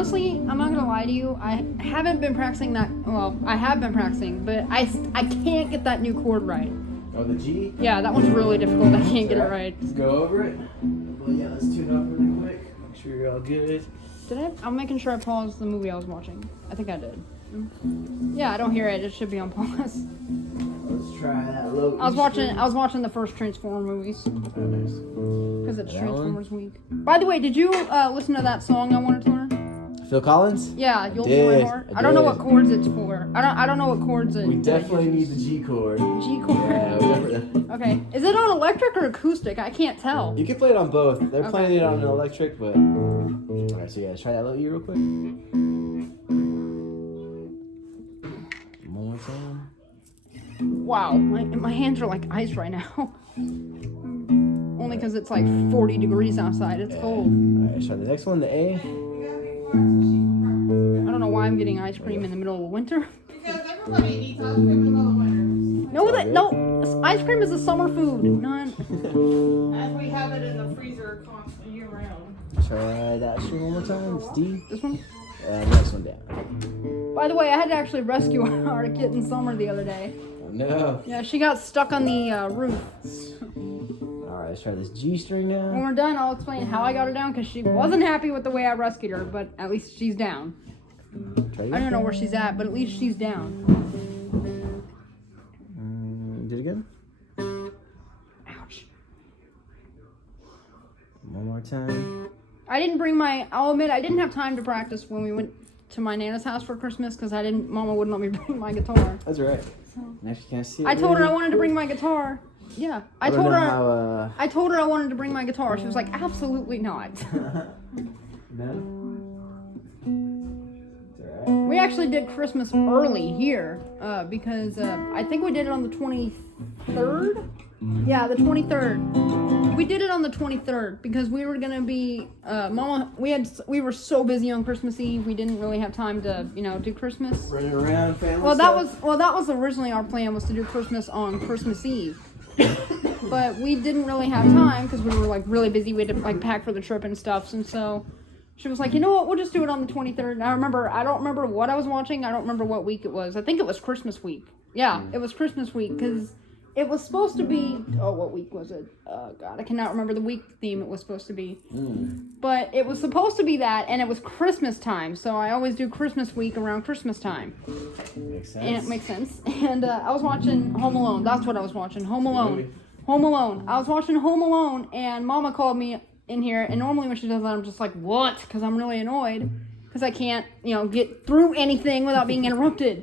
honestly, I'm not gonna lie to you. I haven't been practicing that. Well, I have been practicing, but I can't get that new chord right. Oh, the G? Yeah, that one's really difficult. I can't get it right. Let's go over it. Well, yeah, let's tune up really quick. Make sure you're all good. Did I? I'm making sure I paused the movie I was watching. I think I did. Yeah, I don't hear it. It should be on pause. Let's try that low. I was watching the first Transformer movies Oh, nice. because it's That Transformers week. By the way, did you listen to that song I wanted to learn? Phil Collins? Yeah, You'll Be My Heart. I don't know what chords it's for. I don't know what chords it. We definitely need the G chord. G chord. Yeah, we definitely. Okay, is it on electric or acoustic? I can't tell. You can play it on both. They're Okay. playing it on an electric, but. Alright, so yeah, let's try that low E real quick. One more time. Wow, my hands are like ice right now. Only because it's like 40 degrees outside. It's cold. Alright, let's try the next one, the A. I don't know why I'm getting ice cream in the middle of winter. Because everybody eats ice cream in the winter. No, ice cream is a summer food. None. As we have it in the freezer constantly year round. Try that string one more time. It's D. This one. Next one down. By the way, I had to actually rescue our kitten Summer the other day. Oh, no. Yeah, she got stuck on the roof. Alright, let's try this G string now. When we're done, I'll explain how I got her down because she wasn't happy with the way I rescued her, but at least she's down. Try I don't know where she's at, but at least she's down. Do it again. Ouch. One more time. I'll admit, I didn't have time to practice when we went to my Nana's house for Christmas because Mama wouldn't let me bring my guitar. That's right. So, Now she can't see it. I told her I really. wanted to bring my guitar. Yeah, I don't told know her. How, I told her I wanted to bring my guitar. She was like, absolutely not. No. It's alright. We actually did Christmas early here because I think we did it on the 23rd. Yeah, the 23rd. We did it on the 23rd because we were gonna be Mama. We were so busy on Christmas Eve. We didn't really have time to do Christmas. Running around, family. Well, stuff. that was originally our plan was to do Christmas on Christmas Eve. But we didn't really have time because we were like really busy. We had to like pack for the trip and stuff, and so she was like, you know what, we'll just do it on the 23rd. And I don't remember what I was watching. I don't remember what week it was. I think it was Christmas week. Yeah, it was Christmas week because it was supposed to be. Oh, what week was it? Oh God, I cannot remember the week theme it was supposed to be. But it was supposed to be that, and it was Christmas time. So I always do Christmas week around Christmas time. Makes sense. And it makes sense. And I was watching Home Alone. That's what I was watching. Home Alone. Movie? Home Alone. I was watching Home Alone, and Mama called me in here. And normally when she does that, I'm just like, what? Because I'm really annoyed. Because I can't, get through anything without being interrupted.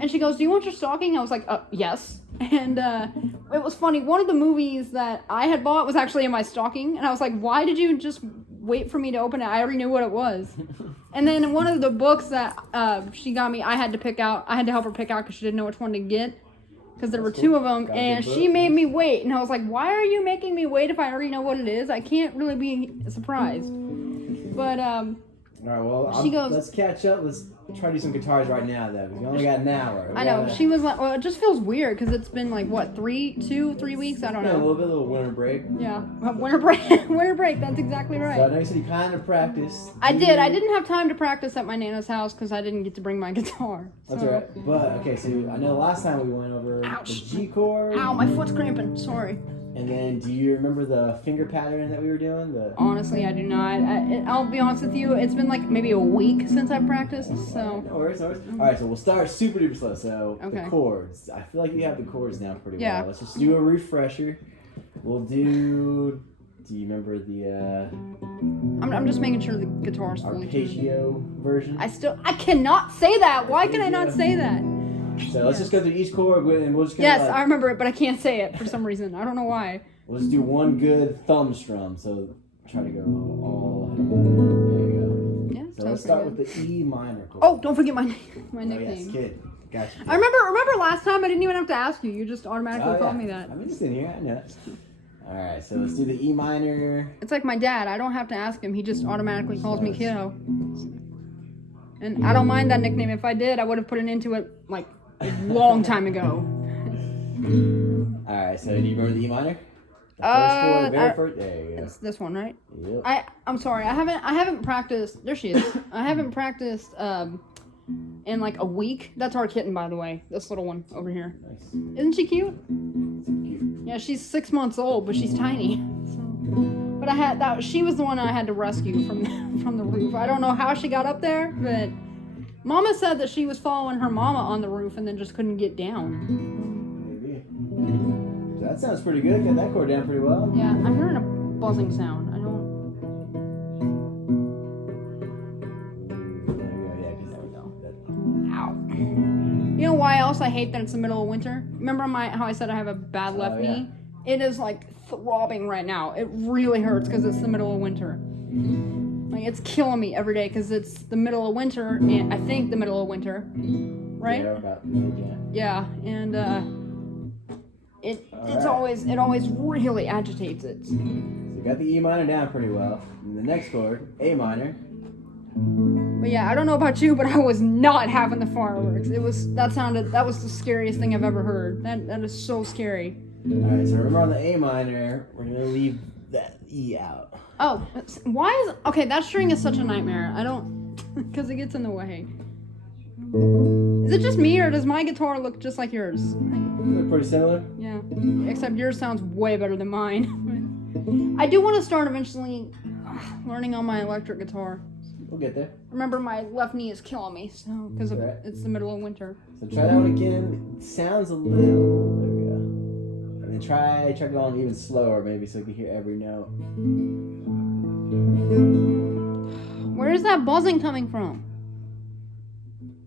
And she goes, do you want your stocking? I was like, yes. And it was funny. One of the movies that I had bought was actually in my stocking. And I was like, why did you just wait for me to open it? I already knew what it was. And then one of the books that she got me, I had to help her pick out because she didn't know which one to get. Because there were two of them. And she made me wait. And I was like, why are you making me wait if I already know what it is? I can't really be surprised. But, All right, well, she goes, let's catch up. Let's try to do some guitars right now, though. We only got an hour. I know. She was like, well, it just feels weird because it's been like, what, 3 weeks? I don't Yeah, a know. little winter break. Yeah. Winter break. Winter break. That's exactly So I right. know you said you kind of practiced. I did. I didn't have time to practice at my Nana's house because I didn't get to bring my guitar. That's So- all right. But, okay, so I know last time we went over Ouch. the G chord. Ow, my foot's cramping. Sorry. And then, do you remember the finger pattern that we were doing? Honestly, I do not. I'll be honest with you. It's been like maybe a week since I've practiced. So No worries, no worries. All right, so we'll start super duper slow. So Okay. the chords. I feel like you have the chords down pretty Yeah. well. Let's just do a refresher. We'll do. Do you remember the I'm just making sure the guitar's fully tuned. arpeggio version? I cannot say that. Why can I not say that? So let's just go through each chord and we'll just kinda Yes, I remember it, but I can't say it for some reason. I don't know why. we'll just do one good thumb strum. So try to go all. There you Yeah. go. So sounds let's start pretty with the E minor chord. Oh, don't forget my Oh, nickname. yes, kid. Gotcha. I remember last time I didn't even have to ask you. You just automatically called me that. I'm just in here. I know it. All right, so let's do the E minor. It's like my dad. I don't have to ask him. He just automatically calls me kiddo. And I don't mind that nickname. If I did, I would have put an into it like a long time ago. All right, so do you remember the E minor? The first chord, very I- first. There you go. It's this one, right? Yep. I'm sorry. I haven't practiced. There she is. I haven't practiced in like a week. That's our kitten, by the way. This little one over here. Nice. Isn't she cute? Cute. Yeah, she's 6 months old, but she's tiny. So, but I had that. She was the one I had to rescue from from the roof. I don't know how she got up there, but Mama said that she was following her mama on the roof and then just couldn't get down. Maybe. So that sounds pretty good. Got that chord down pretty well. Yeah, I'm hearing a buzzing sound. I don't. There you go. Yeah, There we go. that, Ow. You know why else I hate that it's the middle of winter? Remember how I said I have a bad left yeah. knee? It is like throbbing right now. It really hurts because it's the middle of winter. Like it's killing me every day because it's the middle of winter, and I think the middle of winter, right? Yeah, about yeah. Yeah, and it Alright. always really agitates it. So you got the E minor down pretty well. And the next chord, A minor. But yeah, I don't know about you, but I was not having the fireworks. That was the scariest thing I've ever heard. That is so scary. Alright, so remember on the A minor, we're gonna leave that E out. Oh, why is okay? That string is such a nightmare. I don't, because it gets in the way. Is it just me, or does my guitar look just like yours? They're pretty similar. Yeah, except yours sounds way better than mine. I do want to start eventually learning on my electric guitar. We'll get there. Remember, my left knee is killing me, so because Right. it's the middle of winter. So try that one again. It sounds a little. There we go. And then try going even slower, maybe, so you can hear every note. Where is that buzzing coming from?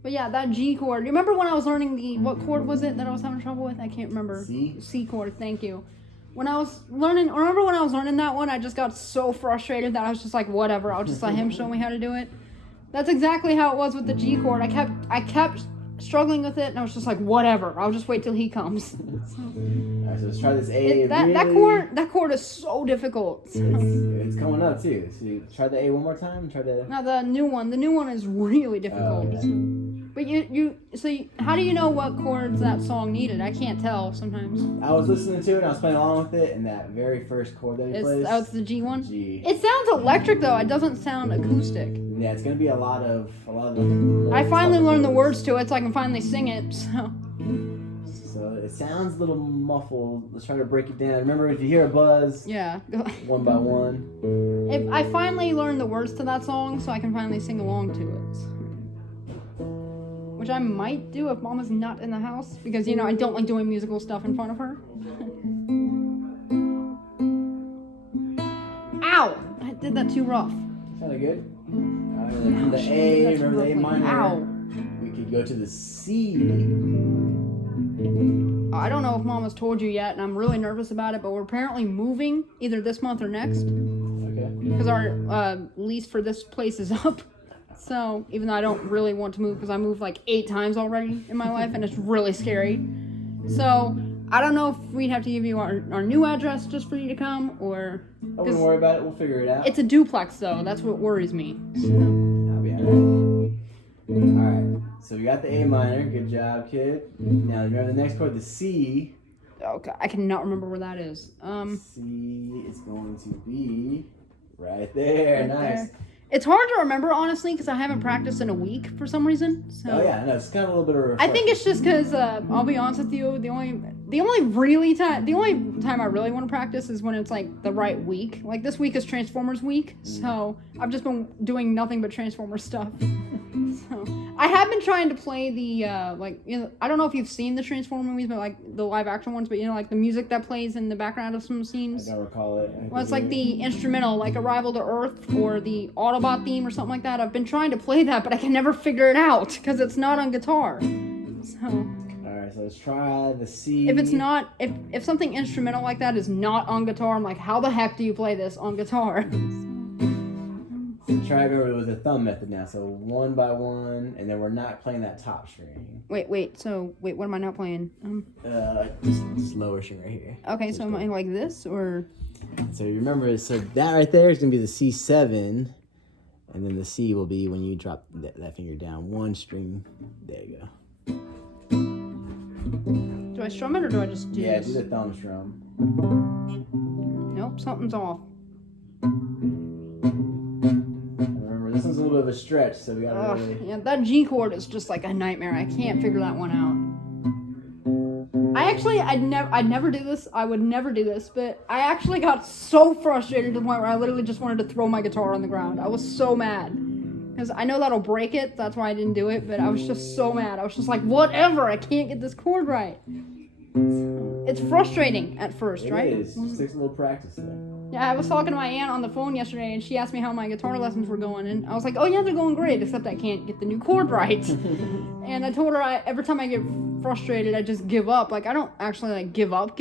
But yeah, that G chord. You remember when I was learning what chord was it that I was having trouble with? I can't remember. C? C chord, thank you. Remember when I was learning that one, I just got so frustrated that I was just like, whatever, I'll just let him show me how to do it. That's exactly how it was with the G chord. I kept struggling with it, and I was just like, whatever, I'll just wait till he comes. Alright, so let's try this A. That chord is so difficult. It's coming up too. So you try the A one more time. Try the. Now the new one is really difficult. Oh, okay. But how do you know what chords that song needed? I can't tell sometimes. I was listening to it and I was playing along with it, and that very first chord that he plays. It's the G one. G. It sounds electric though. It doesn't sound acoustic. Yeah, it's gonna be a lot of the. I finally learned the words to it, so I can finally sing it. So So it sounds a little muffled. Let's try to break it down. Remember, if you hear a buzz, yeah, one by one. if I finally learned the words to that song, so I can finally sing along to it. Which I might do if Mama's not in the house, because I don't like doing musical stuff in front of her. Ow! I did that too rough. Sounded good. Alright, then from the A, That's remember the A roughly- minor. Ow. We could go to the C. I don't know if Mama's told you yet, and I'm really nervous about it, but we're apparently moving either this month or next, Okay. because our lease for this place is up. So, even though I don't really want to move, because I moved like 8 times already in my life, and it's really scary. So, I don't know if we'd have to give you our new address just for you to come, or... I wouldn't worry about it. We'll figure it out. It's a duplex, though. That's what worries me. So, I'll be alright. Alright. So we got the A minor. Good job, kid. Now remember the next chord, the C. okay, I cannot remember where that is. C is going to be right there. Right Nice. there. It's hard to remember, honestly, because I haven't practiced in a week for some reason. So. Oh yeah, no, it's kind of a little bit of a I think it's just because I'll be honest with you. The only time I really want to practice is when it's like the right week. Like this week is Transformers week, so I've just been doing nothing but Transformers stuff. So I have been trying to play the I don't know if you've seen the Transformer movies, but like the live action ones. But like the music that plays in the background of some scenes. I don't recall it. Well, it's like the instrumental, like Arrival to Earth or the Autobot theme or something like that. I've been trying to play that, but I can never figure it out because it's not on guitar. So Alright, so let's try the C. if it's not, if something instrumental like that is not on guitar, I'm like, how the heck do you play this on guitar? So try to remember with the thumb method now. So one by one, and then we're not playing that top string. Wait. So what am I not playing? Just lower string right here. Okay, so am I like this or? So you remember, so that right there is gonna be the C7, and then the C will be when you drop that finger down one string. There you go. Do I strum it or do I just do Yeah, this? do the thumb strum. off. Something's off. Remember, this one's a little bit of a stretch, so we gotta really. Yeah, that G chord is just like a nightmare. I can't figure that one out. I'd never do this. I would never do this, but I actually got so frustrated to the point where I literally just wanted to throw my guitar on the ground. I was so mad. Because I know that'll break it, that's why I didn't do it, but I was just so mad. I was just like, whatever, I can't get this chord right. It's frustrating at first, right? It is. Just takes a little practice there. Yeah, I was talking to my aunt on the phone yesterday, and she asked me how my guitar lessons were going, and I was like, oh yeah, they're going great, except I can't get the new chord right. And I told her every time I get frustrated, I just give up. Like, I don't actually, like, give up,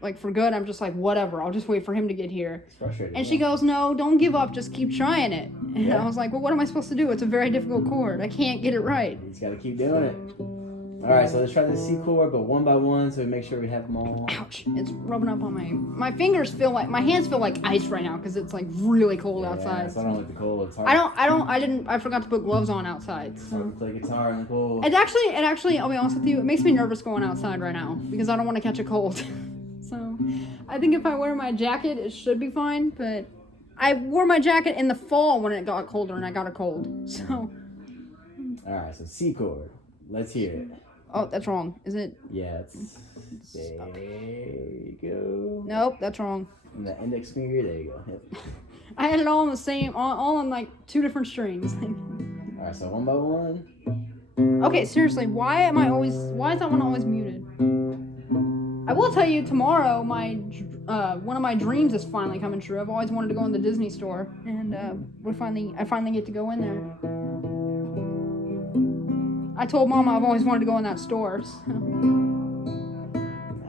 like, for good. I'm just like, whatever, I'll just wait for him to get here. It's frustrating. And she goes, no, don't give up, just keep trying it. And Yeah. I was like, well, what am I supposed to do? It's a very difficult chord. I can't get it right. You just gotta keep doing it. Alright, so let's try the C chord, but one by one, so we make sure we have them all. Ouch, it's rubbing up on my fingers feel like, my hands feel like ice right now because it's like really cold outside. So I don't like the cold. It's hard. I forgot to put gloves on outside. Hard So. to play guitar in the cold. It actually, I'll be honest with you, it makes me nervous going outside right now because I don't want to catch a cold. So, I think if I wear my jacket, it should be fine, but I wore my jacket in the fall when it got colder and I got a cold. So, Alright, so C chord. Let's hear it. oh, that's wrong. Is it? Yeah, it's. There you go. Nope, that's wrong. And the index finger, there you go. Yep. I had it all on the same, all on like 2 different strings. Alright, so one by one. Okay, seriously, why is that one always muted? I will tell you, tomorrow, one of my dreams is finally coming true. I've always wanted to go in the Disney store, and I finally get to go in there. I told Mama I've always wanted to go in that store. So.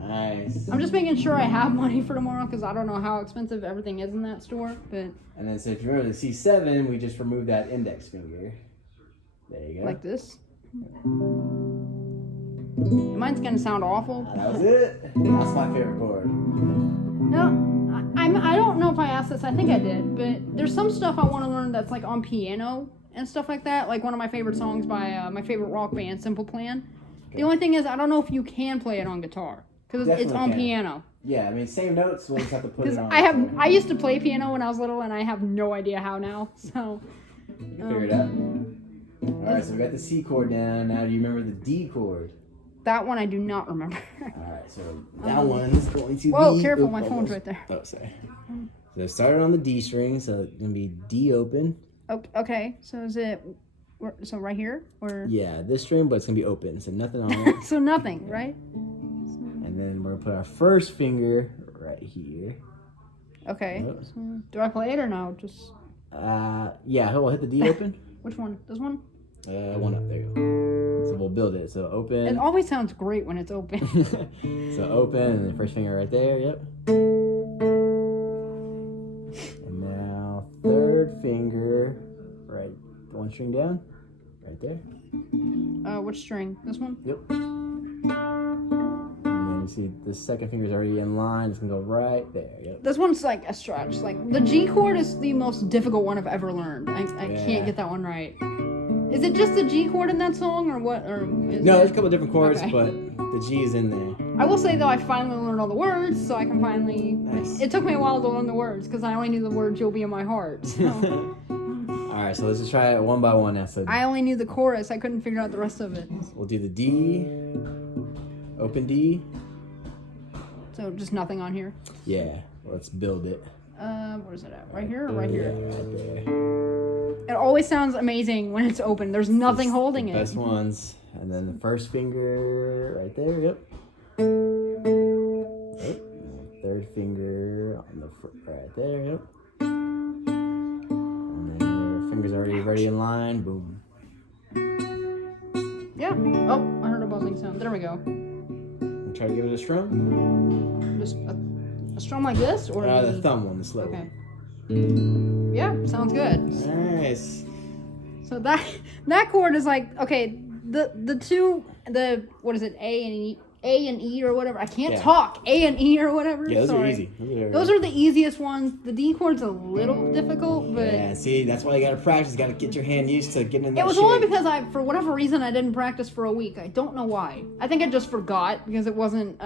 Nice. I'm just making sure I have money for tomorrow because I don't know how expensive everything is in that store. But And then, so if you remember the C7, we just remove that index finger. There you go. like this. Mine's gonna sound awful. That was it. That's my favorite chord. No, I don't know if I asked this. I think I did, but there's some stuff I want to learn that's like on piano and stuff like that. Like one of my favorite songs by my favorite rock band, Simple Plan. Okay. The only thing is, I don't know if you can play it on guitar because it's Definitely on can. piano. Yeah, I mean, same notes, we'll just have to put it Because on. I used to play piano when I was little, and I have no idea how now. So You figure it out. Alright, so we got the C chord down. Now, do you remember the D chord? that one I do not remember. Alright, so that one's going to Whoa, be. careful, Oop, my phone's almost. right there. Oh, sorry. So it started on the D string, so it's going to be D open. Okay, so is it so right here or Yeah, this string, but it's going to be open, so nothing on it. so nothing, right? And then we're going to put our first finger right here. Okay. Yep. So, do I play it or no? Just Yeah, we'll hit the D open. which one? This one? One up, there you go. So we'll build it. So It open. always sounds great when it's open. So open, and the first finger right there, yep. And now third finger, right, one string down, right there. Which string? This one? Yep. And then you see the second finger's already in line. It's gonna go right there. Yep. This one's like a stretch. Like the G chord is the most difficult one I've ever learned. I Yeah. can't get that one right. Is it just the G chord in that song, or what? Or is No, it- there's a couple different chords, Okay. but the G is in there. I will say though, I finally learned all the words, so I can finally. Nice. It took me a while to learn the words because I only knew the words "You'll Be in My Heart." So. All right, so let's just try it one by one now. So I only knew the chorus. I couldn't figure out the rest of it. we'll do the D, open D. So just nothing on here. Yeah, let's build it. Where is it at? Right here or right here? Yeah, right there. It always sounds amazing when it's open. There's nothing holding The it. best ones. And then the first finger right there, yep. Yep. Third finger on the right there, yep. And then your finger's already ready in line, boom. Yeah. Oh, I heard a buzzing sound. There we go. And try to give it a strum. Just a strum like this, or The thumb one, the slow Okay. one. Yeah, sounds good. Nice. So that chord is like, okay, the two, what is it, A and E or whatever. I can't Yeah. talk. A and E or whatever. Yeah, those are Sorry. easy. Those are the easiest ones. The D chord's a little difficult, but Yeah, see, that's why you gotta practice. You gotta get your hand used to getting in that it was shape. only because for whatever reason, I didn't practice for a week. I don't know why. I think I just forgot because it wasn't,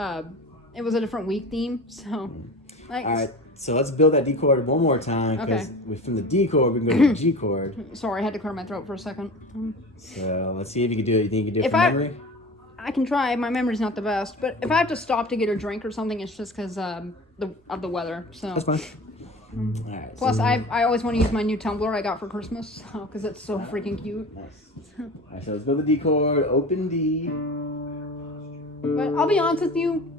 it was a different week theme. So, like, All right, So let's build that D chord one more time because from the D chord we can go to the G chord. Sorry, I had to clear my throat for a second. So let's see if you can do it. You think you can do it If from memory? I can try. My memory's not the best, but if I have to stop to get a drink or something, it's just because of the weather. So That's fine. All right. plus, so, I always want to use my new tumbler I got for Christmas because it's so freaking cute. Nice. All right, so let's build the D chord. Open D. But I'll be honest with you,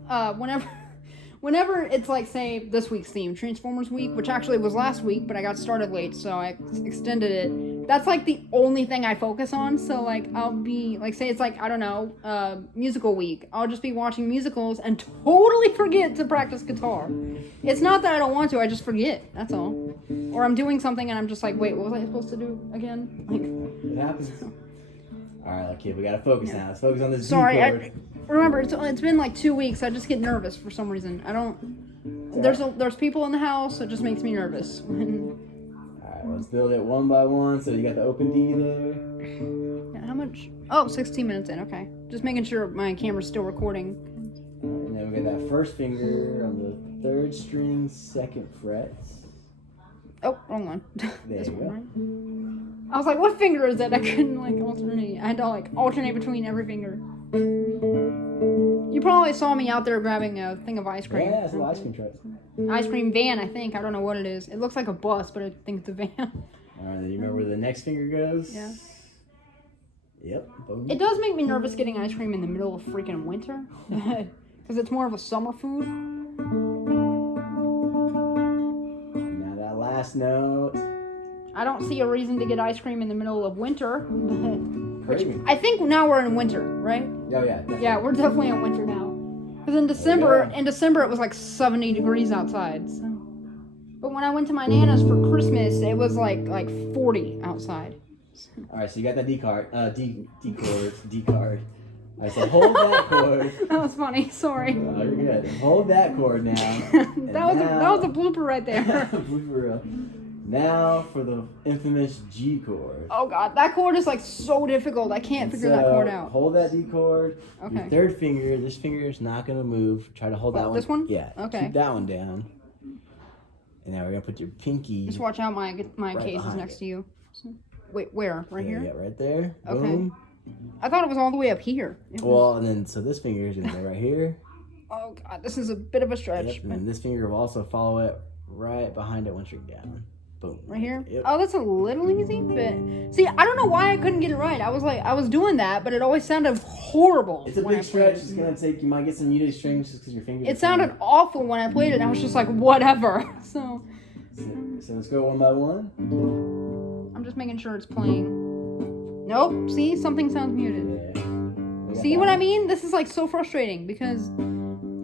whenever it's like, say, this week's theme, Transformers Week, which actually was last week, but I got started late, so I extended it. That's like the only thing I focus on. So like, I'll be like, say it's like, I don't know, musical week. I'll just be watching musicals and totally forget to practice guitar. It's not that I don't want to, I just forget. That's all. Or I'm doing something and I'm just like, wait, what was I supposed to do again? Like, It happens. All right, kid, we gotta focus now. Let's focus on this sorry, D chord. remember it's been like 2 weeks. I just get nervous for some reason. I don't. There's people in the house. It just makes me nervous. All right, let's build it one by one. So you got the open D there. Yeah, how much? Oh, 16 minutes in. Okay, just making sure my camera's still recording. And then we got that first finger on the 3rd string, 2nd fret. Oh, wrong one. There This you one, go. right? I was like, what finger is it? I couldn't like alternate. I had to like alternate between every finger. You probably saw me out there grabbing a thing of ice cream. Yeah, it's a little ice cream truck. Ice cream van, I think. I don't know what it is. It looks like a bus, but I think it's a van. All right, then you remember where the next finger goes? Yeah. Yep. Boom. It does make me nervous getting ice cream in the middle of freaking winter. Because it's more of a summer food. Now that last note. I don't see a reason to get ice cream in the middle of winter. Which Craving. I think now we're in winter, right? Oh yeah. Definitely. Yeah, we're definitely in winter now. Because in December it was like 70 degrees outside. So. But when I went to my Nana's for Christmas, it was like 40 outside. All right, so you got that D card. D card. All right, so hold that chord. That was funny. Sorry. Oh, you're good. Hold that chord now. that was a blooper right there. Blooper reel. Now for the infamous G chord. Oh god, that chord is like so difficult. I can't figure that chord out. Hold that D chord. Okay. Your 3rd finger. This finger is not gonna move. Try to hold that one. This one? Yeah. Okay. Keep that one down. And now we're gonna put your pinky. Just watch out, my Right case is behind next it. to you. So, wait, where? Right Yeah, here? yeah, right there. Okay. Boom. I thought it was all the way up here. It was- Well, and then so this finger is gonna go right here. oh god, this is a bit of a stretch. Yep, and then this finger will also follow it right behind it once you're down. Boom. Right here? Yep. Oh, that's a little easy, but see, I don't know why I couldn't get it right. I was doing that, but it always sounded horrible. It's a when big I played stretch. It's gonna take. You might get some muted strings just because your fingers. It sounded awful when I played it, and I was just like, whatever. So So let's go one by one. I'm just making sure it's playing. Nope. See, something sounds muted. Yeah. We got See that what I one. mean? This is like so frustrating because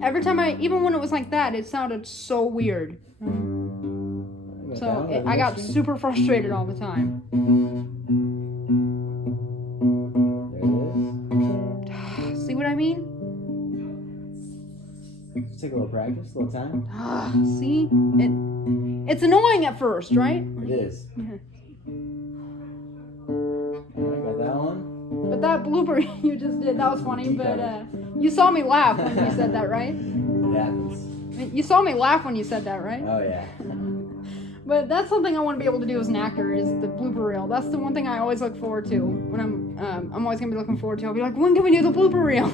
every time even when it was like that, it sounded so weird. We got So that one. I got super frustrated all the time. There it See what I mean? is. Let's take a little practice, a little time. See? It's annoying at first, right? It is. Alright, got that one. But that blooper you just did, that was funny, but you saw me laugh when you said that, right? It happens. You saw me laugh when you said that, right? Oh yeah. But that's something I want to be able to do as an actor is the blooper reel. That's the one thing I always look forward to when I'm always gonna be looking forward to. I'll be like, when can we do the blooper reel?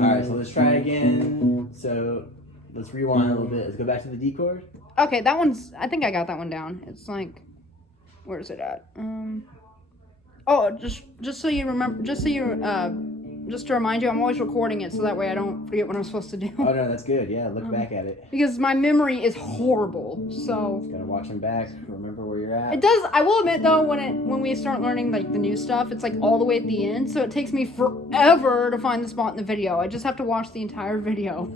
Alright, so let's try again. So let's rewind a little bit. Let's go back to the D chord. Okay, that one's. I think I got that one down. It's like, where is it at? Oh, just so you remember, just to remind you, I'm always recording it so that way I don't forget what I'm supposed to do. Oh no, that's good. Yeah, look back at it. Because my memory is horrible. So Gotta watch them back. Remember where you're at. it does. I will admit though, when we start learning like the new stuff, it's like all the way at the end, so it takes me forever to find the spot in the video. I just have to watch the entire video.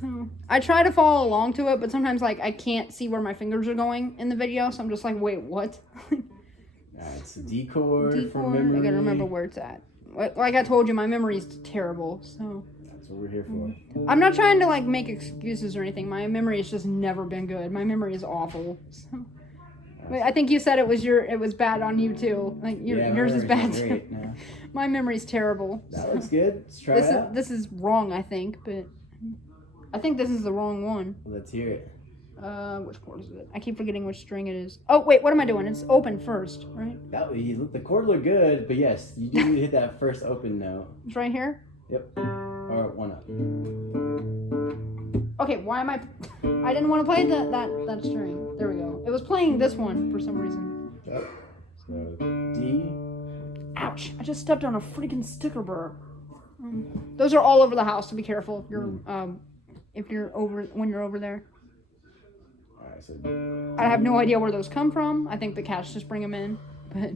So I try to follow along to it, but sometimes like I can't see where my fingers are going in the video, so I'm just like, wait, what? Alright, so D chord D for chord. memory. I gotta remember where it's at. Like I told you, my memory is terrible, so That's what we're here for. I'm not trying to like make excuses or anything. My memory has just never been good. My memory is awful. So. But I think you said it was bad on you too. Like Yeah, yours is bad memory's too. great now. My memory's terrible. That so. looks good. Let's try it out. This is wrong, I think, but I think this is the wrong one. Let's hear it. Which chord is it? I keep forgetting which string it is. Oh, wait, what am I doing? It's open first, right? The chord looked good, but yes, you do need to hit that first open note. It's right here? Yep. Or one up. Okay, why am I didn't want to play that string. There we go. It was playing this one for some reason. Yep. So D. Ouch! I just stepped on a freaking sticker burr. Those are all over the house, so be careful if you're over when you're over there. Alright, so I have no idea where those come from. I think the cats just bring them in, but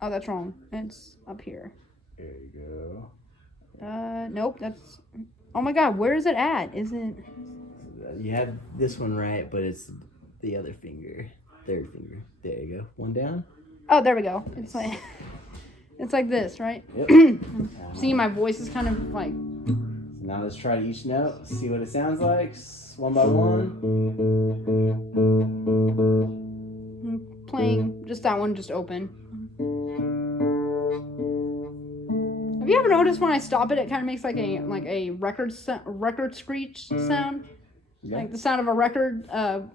oh, that's wrong. It's up here. there you go. Nope. That's. Oh my God, where is it at? Is it? You have this one right, but it's the other finger. Third finger. There you go. One down. Oh, there we go. It's like it's like this, right? Yep. See, my voice is kind of like. So now let's try each note. See what it sounds like. One by one. I'm playing just that one, just open. Have you ever noticed when I stop it, it kind of makes like a record screech sound? Yeah. Like the sound of a record.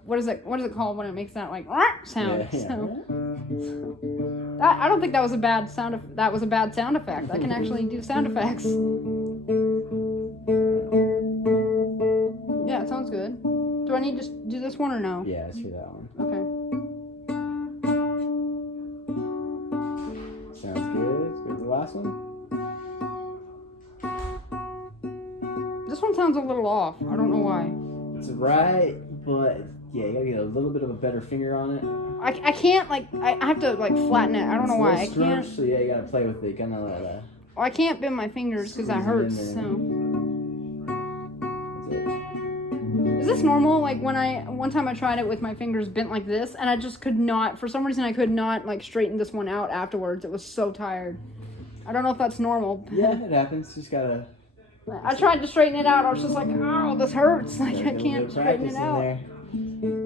What is it called when it makes that like sound? Yeah. So, I don't think that was a bad sound. That was a bad sound effect. I can actually do sound effects. Yeah, it sounds good. Do I need to do this one or no? Yeah, let's hear that one. Okay. Sounds good. Let's go to the last one. This one sounds a little off. I don't know why. It's right, but yeah, you gotta get a little bit of a better finger on it. I can't I have to flatten it. I don't know why. I It's a little can't. scrunch, so yeah, you gotta play with it. Kind of like that. Well, I can't bend my fingers because that Squeeze it in hurts. there. So. That's it. Is this normal? Like one time I tried it with my fingers bent like this, and I just could not. For some reason, I could not straighten this one out afterwards. It was so tired. I don't know if that's normal. Yeah, it happens. Just gotta. I tried to straighten it out. I was just like, oh, this hurts. Like Get a I little bit can't of straighten practice it in out. there.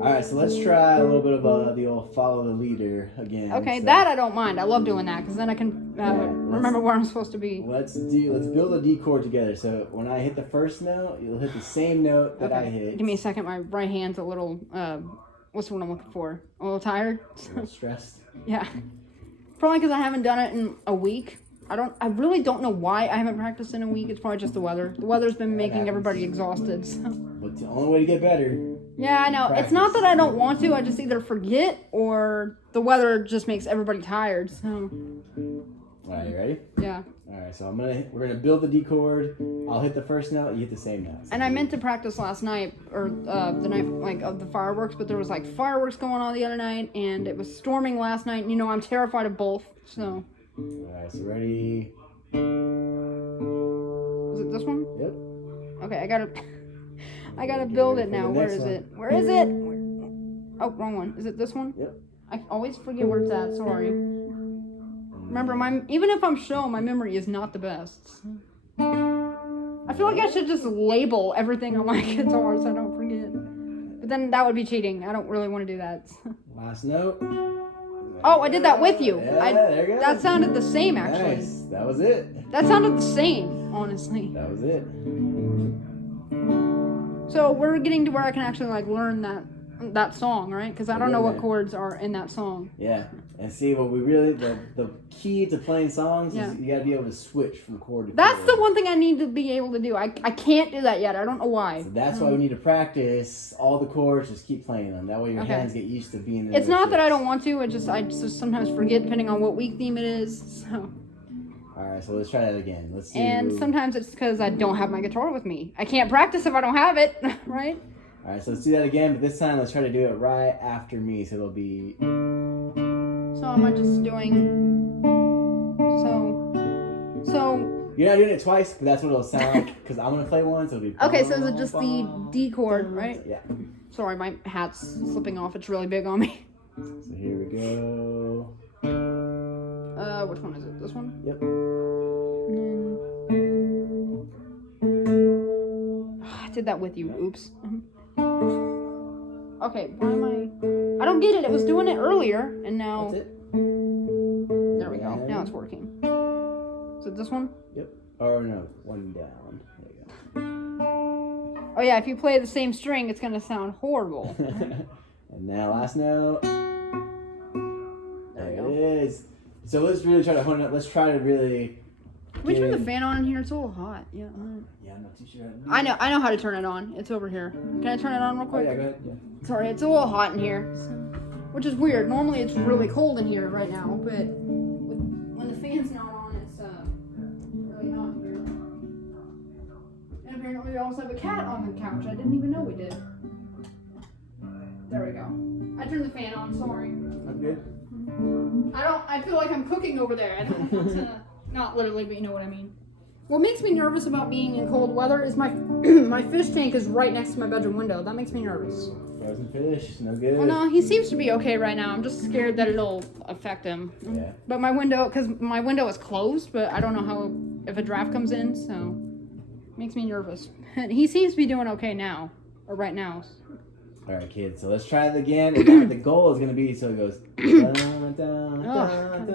All right, so let's try a little bit of the old follow the leader again. Okay, So that I don't mind. I love doing that because then I can let's- remember where I'm supposed to be. Let's build a D chord together. So when I hit the first note, you'll hit the same note that I hit. Give me a second. My right hand's a little. What's the word I'm looking for? A little tired. A little stressed. Yeah. Probably because I haven't done it in a week. I really don't know why I haven't practiced in a week. It's probably just the weather. The weather's been making happens. everybody exhausted. So. But the only way to get better. Yeah, I know. Practice. It's not that I don't want to. I just either forget or the weather just makes everybody tired. So, All right, you ready? yeah. All right, so we're gonna build the D chord. I'll hit the first note. You hit the same note. And I meant to practice last night or the night of the fireworks, but there was fireworks going on the other night, and it was storming last night. And I'm terrified of both. So. All right, so ready? Is it this one? Yep. Okay, I gotta build it now. Where next is one. it? Where is it? Oh, wrong one. Is it this one? Yep. I always forget where it's at. Sorry. Remember, even if I'm shown, my memory is not the best. I feel like I should just label everything on my guitar so I don't forget. But then that would be cheating. I don't really want to do that. Last note. Oh, I did that with you. Yeah, there you go. That sounded the same, actually. Nice. That was it. That sounded the same, honestly. That was it. So we're getting to where I can actually learn that song, right? Because I don't know what chords are in that song. Yeah. And see what we really the key to playing songs Yeah. is you gotta be able to switch from chord to That's chord. the one thing I need to be able to do. I can't do that yet. I don't know why. So that's why we need to practice all the chords. Just keep playing them. That way your Okay. hands get used to being in It's the not that I shapes. don't want to. I just sometimes forget depending on what week theme it is. So. All right, so let's try that again. Let's see. And sometimes it's because I don't have my guitar with me. I can't practice if I don't have it, right? All right, so let's do that again, but this time let's try to do it right after me. So it'll be. So am I just doing? So. You're not doing it twice, but that's what it'll sound like. Because I'm gonna play one, so it'll be. Okay, so is it just the D chord, right? Yeah. Sorry, my hat's slipping off. It's really big on me. So here we go. Which one is it? This one? Yep. I did that with you. Oops. Okay, why am I don't get it. It was doing it earlier, and now That's it. there we go. Now it's working. Is it this one? Yep. Or no, one down. There you go. Oh yeah, if you play the same string, it's gonna sound horrible. And now last note. There you go. it is. So let's really try to hone it up. Let's try to really. Can we turn the fan on in here? It's a little hot. Yeah. Yeah, I'm not too sure. I know how to turn it on. It's over here. Can I turn it on real Oh quick? yeah, go ahead. Yeah. Sorry, it's a little hot in here. Which is weird. Normally it's really cold in here right now, but when the fan's not on, it's really hot in here. And apparently we also have a cat on the couch. I didn't even know we did. There we go. I turned the fan on. Sorry. I'm good. I feel like I'm cooking over there. I don't want to. Not literally, but you know what I mean. What makes me nervous about being in cold weather is my my fish tank is right next to my bedroom window. That makes me nervous. Frozen fish, no good. Well, no, he seems to be okay right now. I'm just scared that it'll affect him. Yeah. But my window, because my window is closed, but I don't know how if a draft comes in, so makes me nervous. He seems to be doing okay now, or right now. All right, kids. So let's try it again. And now the goal is going to be so it goes. Dun, dun, dun, dun,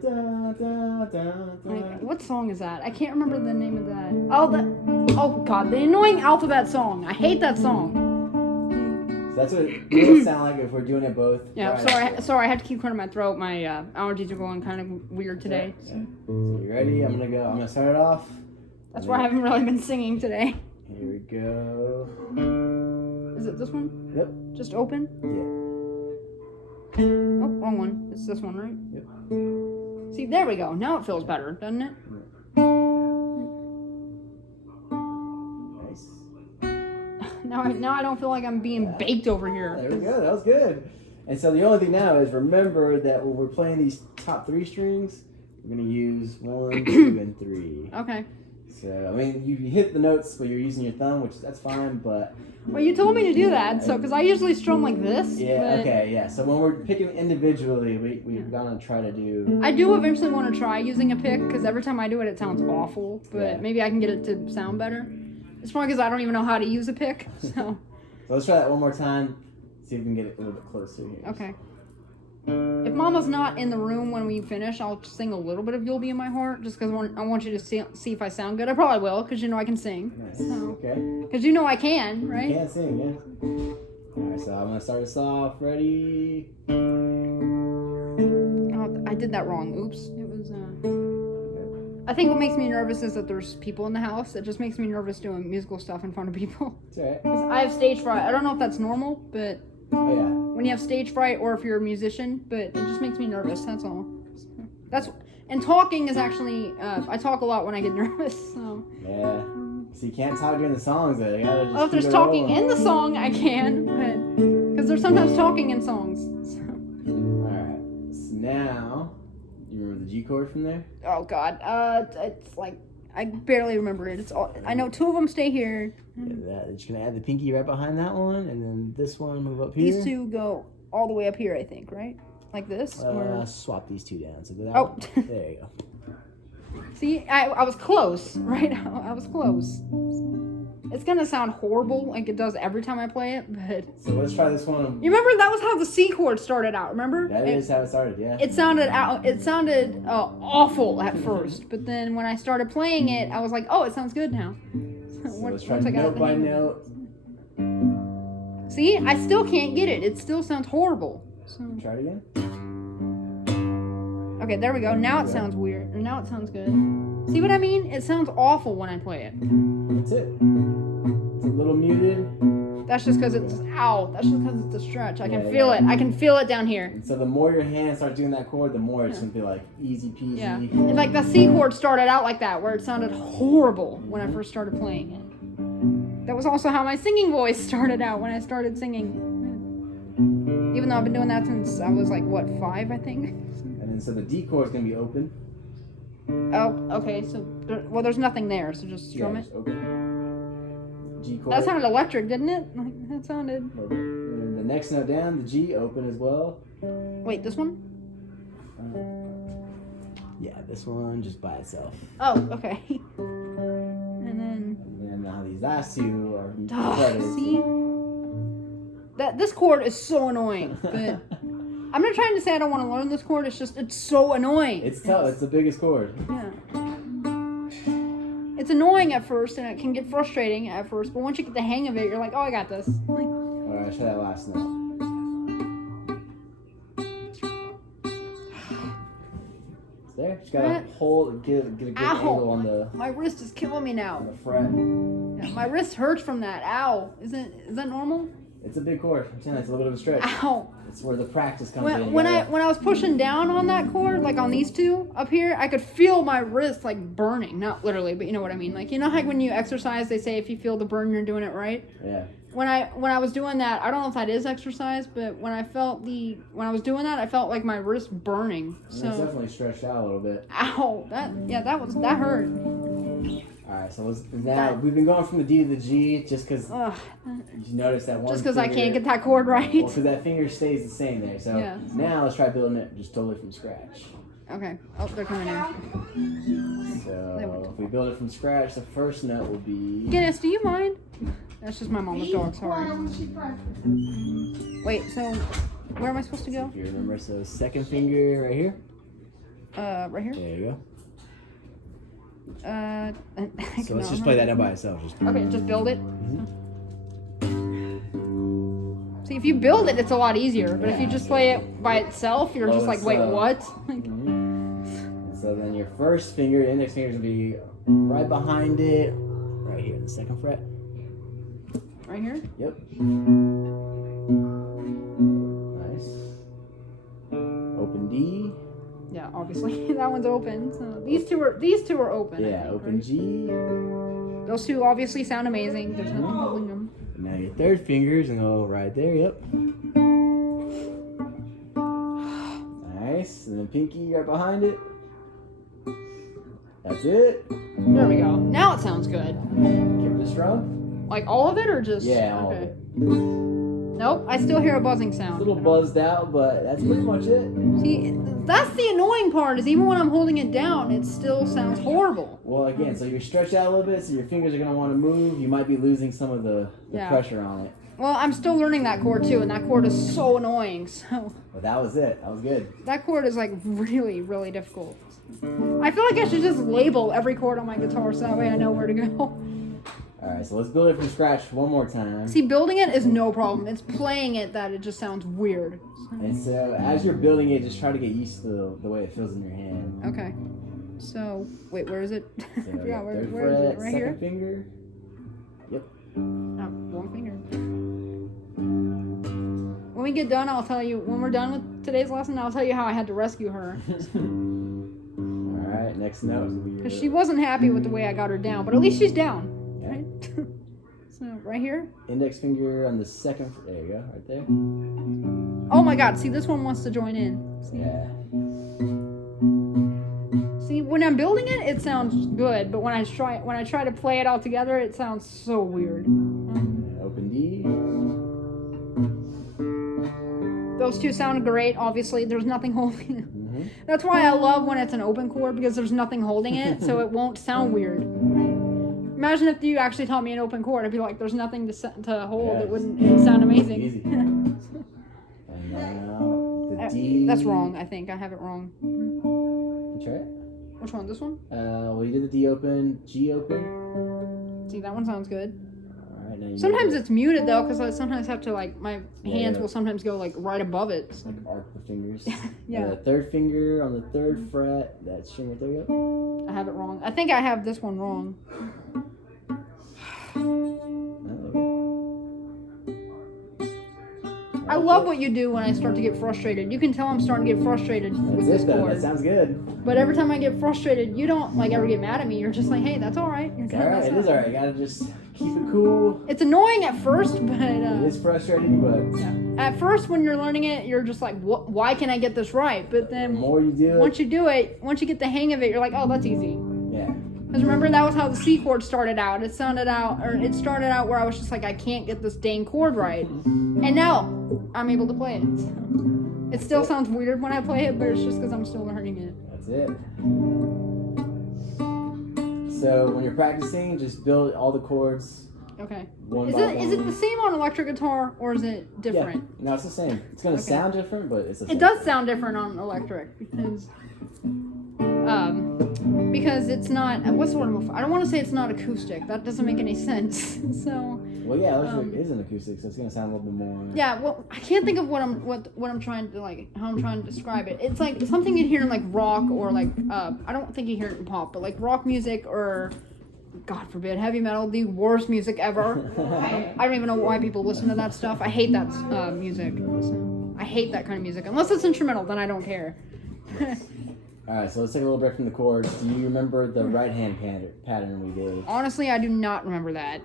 dun, dun, dun. Like, what song is that? I can't remember the name of that. Oh god, the annoying alphabet song. I hate that song. So that's what it will sound like if we're doing it both. Yeah, right. sorry, I had to keep clearing my throat. My allergies are going kind of weird today. Yeah. So you ready? I'm gonna start it off. That's why I haven't really been singing today. Here we go. Is it this one? Yep. Just open? Yeah. Oh, wrong one. It's this one, right? Yep. See, there we go. Now it feels better, doesn't it? Nice. Now I don't feel like I'm being baked over here. There we go. That was good. And so the only thing now is remember that when we're playing these top 3 strings, we're gonna use 1, 2, and 3. Okay. So I mean, you hit the notes, but you're using your thumb, which that's fine. But Well, you told me to do that, so because I usually strum like this. yeah, but okay, yeah. So when we're picking individually, we're gonna try to do. I do eventually want to try using a pick because every time I do it, it sounds awful. But Yeah. maybe I can get it to sound better. It's probably because I don't even know how to use a pick. So So let's try that one more time. See if we can get it a little bit closer here. okay. If Mama's not in the room when we finish, I'll sing a little bit of "You'll Be in My Heart" just because I want you to see if I sound good. I probably will because you know I can sing. Nice. So, Okay. because you know I can, right? You can't sing, yeah. All right, so I'm gonna start us off. Ready? Oh, I did that wrong. Oops. It was. I think what makes me nervous is that there's people in the house. It just makes me nervous doing musical stuff in front of people. It's all right. 'Cause I have stage fright. I don't know if that's normal, but Oh yeah. when you have stage fright or if you're a musician, but it just makes me nervous. That's all. And talking is actually. I talk a lot when I get nervous. So. Yeah. So you can't talk during the songs though. You gotta just Well, if keep there's it talking rolling. in the song, I can, but because there's sometimes talking in songs. So. Alright. So now you remember the G chord from there? Oh God, it's like I barely remember it. It's all I know. 2 of them stay here. Yeah, that. You're just gonna add the pinky right behind that one, and then this one move up here. These 2 go all the way up here, I think, right? Like this. Or... Swap these 2 down. So that Oh. one. There you go. See, I was close, right? I was close. It's gonna sound horrible, like it does every time I play it, but So let's try this one. you remember that was how the C chord started out. Remember? That is how it started. Yeah. It sounded awful at first, but then when I started playing it, I was like, oh, it sounds good now. So let's try Once I got note the by hang- note. See, I still can't get it. It still sounds horrible. So. Try it again. Okay, there we go. Now it sounds weird. Now it sounds good. See what I mean? It sounds awful when I play it. That's it. It's a little muted. That's just because it's ow. That's just because it's a stretch. I can Yeah, feel yeah. it. I can feel it down here. And so the more your hand starts doing that chord, the more it's gonna be like easy peasy. Yeah. And like the C chord started out like that, where it sounded horrible when I first started playing it. That was also how my singing voice started out when I started singing. Even though I've been doing that since I was like, what, 5, I think? And then so the D chord is gonna be open. Oh, okay. So, well, there's nothing there, so just strum it. Just open. G chord. That sounded electric, didn't it? Like, that sounded... And then the next note down, the G open as well. Wait, this one? Yeah, this one just by itself. Oh, okay. And then... And then now these last 2 are Oh, credits. see? This chord is so annoying, but... I'm not trying to say I don't want to learn this chord, it's just, it's so annoying. It's tough. It's the biggest chord. Yeah. It's annoying at first, and it can get frustrating at first. But once you get the hang of it, you're like, oh, I got this. Like, All right, try that last note. It's there. Just gotta What? hold, get a good Ow. angle on the my wrist is killing me now. fret. Yeah, my wrist hurts from that. Ow. Is that normal? It's a big chord. I'm saying it's a little bit of a stretch. Ow. It's where the practice comes in. You When I gotta- was pushing down on that cord, like on these two up here, I could feel my wrist like burning. Not literally, but you know what I mean. Like, you know how when you exercise, they say if you feel the burn, you're doing it right. Yeah. When I was doing that, I don't know if that is exercise, but when I was doing that, I felt like my wrist burning. It's So, definitely stretched out a little bit. ow, that hurt. All right, so now we've been going from the D to the G just because Ugh, you notice that one. just because I finger- can't get that chord right. Well, because that finger stays the same there. So Yeah. now let's try building it just totally from scratch. Okay. Oh, they're coming in. So if we build it from scratch, the first note will be. Guinness, do you mind? That's just my mama's dog. Sorry. Wait. So, where am I supposed to go? If you remember, so second finger right here. Right here. There you go. I So let's just play that out by itself. Just. Okay, just build it. Mhm. See, if you build it, it's a lot easier. But if you just play it by itself, you're Oh, just like, it's, wait, what? Mhm. And so then your first finger, index finger, is gonna be right behind it, right here in the second fret. Right here. Yep. Nice. Open D. Yeah, obviously that one's open. So these two are open. I Yeah, think, open right? G. Those two obviously sound amazing. There's nothing holding them. Now your third finger's gonna go right there. Yep. Nice. And then pinky right behind it. That's it. There we go. Now it sounds good. Give it a strum. Like all of it, or just Yeah, all of okay. it. Nope, I still hear a buzzing A sound. little buzzed out, but that's pretty much it. See, that's the annoying part. Is even when I'm holding it down, it still sounds horrible. Well, again, so you're stretched out a little bit, so your fingers are gonna want to move. You might be losing some of the Yeah. pressure on it. Well, I'm still learning that chord too, and that chord is so annoying. So But that was it. That was good. that chord is like really, really difficult. I feel like I should just label every chord on my guitar so that way I know where to go. All right, so let's build it from scratch one more time. See, building it is no problem. It's playing it that it just sounds weird. And so as you're building it, just try to get used to the way it feels in your hand. Okay. So, wait, where is it? So Yeah, where third is fret, it? Right second here? finger. Yep. Oh, wrong finger. When we get done, I'll tell you. When we're done with today's lesson, I'll tell you how I had to rescue her. All right, next note. is gonna be Because your- she wasn't happy with the way I got her down, but at least she's down. Yeah. Right? So, right here. Index finger on the second. There you go, right there. Oh my god, see, this one wants to join in. Yeah. See, when I'm building it, it sounds good, but when I try to play it all together, it sounds so weird. Open D. Those two sound great, obviously. There's nothing holding it. Mm-hmm. That's why I love when it's an open chord, because there's nothing holding it, so it won't sound weird. Imagine if you actually taught me an open chord. I'd be like, there's nothing to hold. Yeah, It wouldn't sound amazing. Easy. And now the D. That's wrong, I think. I have it wrong. Try it. Which one? This one? Well, you did the D open, G open. See, that one sounds good. All right, now you Sometimes need it's muted, though, because I sometimes have to, like, my hands yeah. will sometimes go, like, right above it. to, like arc the fingers. Yeah. The third finger on the third fret. That string right there. Yep. I have it wrong. I think I have this one wrong. I love what you do when I start to get frustrated. You can tell I'm starting to get frustrated with this That's it, though. That chord. sounds good. But every time I get frustrated, you don't like ever get mad at me. You're just like, hey, that's all right. You're It's good. all right. That's It is all right. You gotta just keep it cool. It's annoying at first, but It is frustrating, but yeah. At first, when you're learning it, you're just like, why can I get this right? But the then more you do once it, you do it, once you get the hang of it, you're like, oh, that's easy. yeah. Because remember, that was how the C chord started out. It started out where I was just like, I can't get this dang chord right. And now, I'm able to play it. So. It still sounds weird when I play it, but it's just because I'm still learning it. That's it. So when you're practicing, just build all the chords Okay. one Is by it one. the same on electric guitar, or is it different? Yeah. No, it's the same. It's gonna Okay. sound different, but it's the same. It does sound different on electric, because Because it's not. What's the word? I don't want to say it's not acoustic. That doesn't make any sense. So. Well, yeah, electric is an acoustic, so it's gonna sound a little bit more. Yeah, well, I can't think of what I'm trying to how I'm trying to describe it. It's like something you'd hear in like rock or like I don't think you hear it in pop, but like rock music or God forbid heavy metal, the worst music ever. I don't even know why people listen to that stuff. I hate that music. So, I hate that kind of music unless it's instrumental. Then I don't care. All right, so let's take a little break from the chords. Do you remember the right hand pattern we did? Honestly, I do not remember that.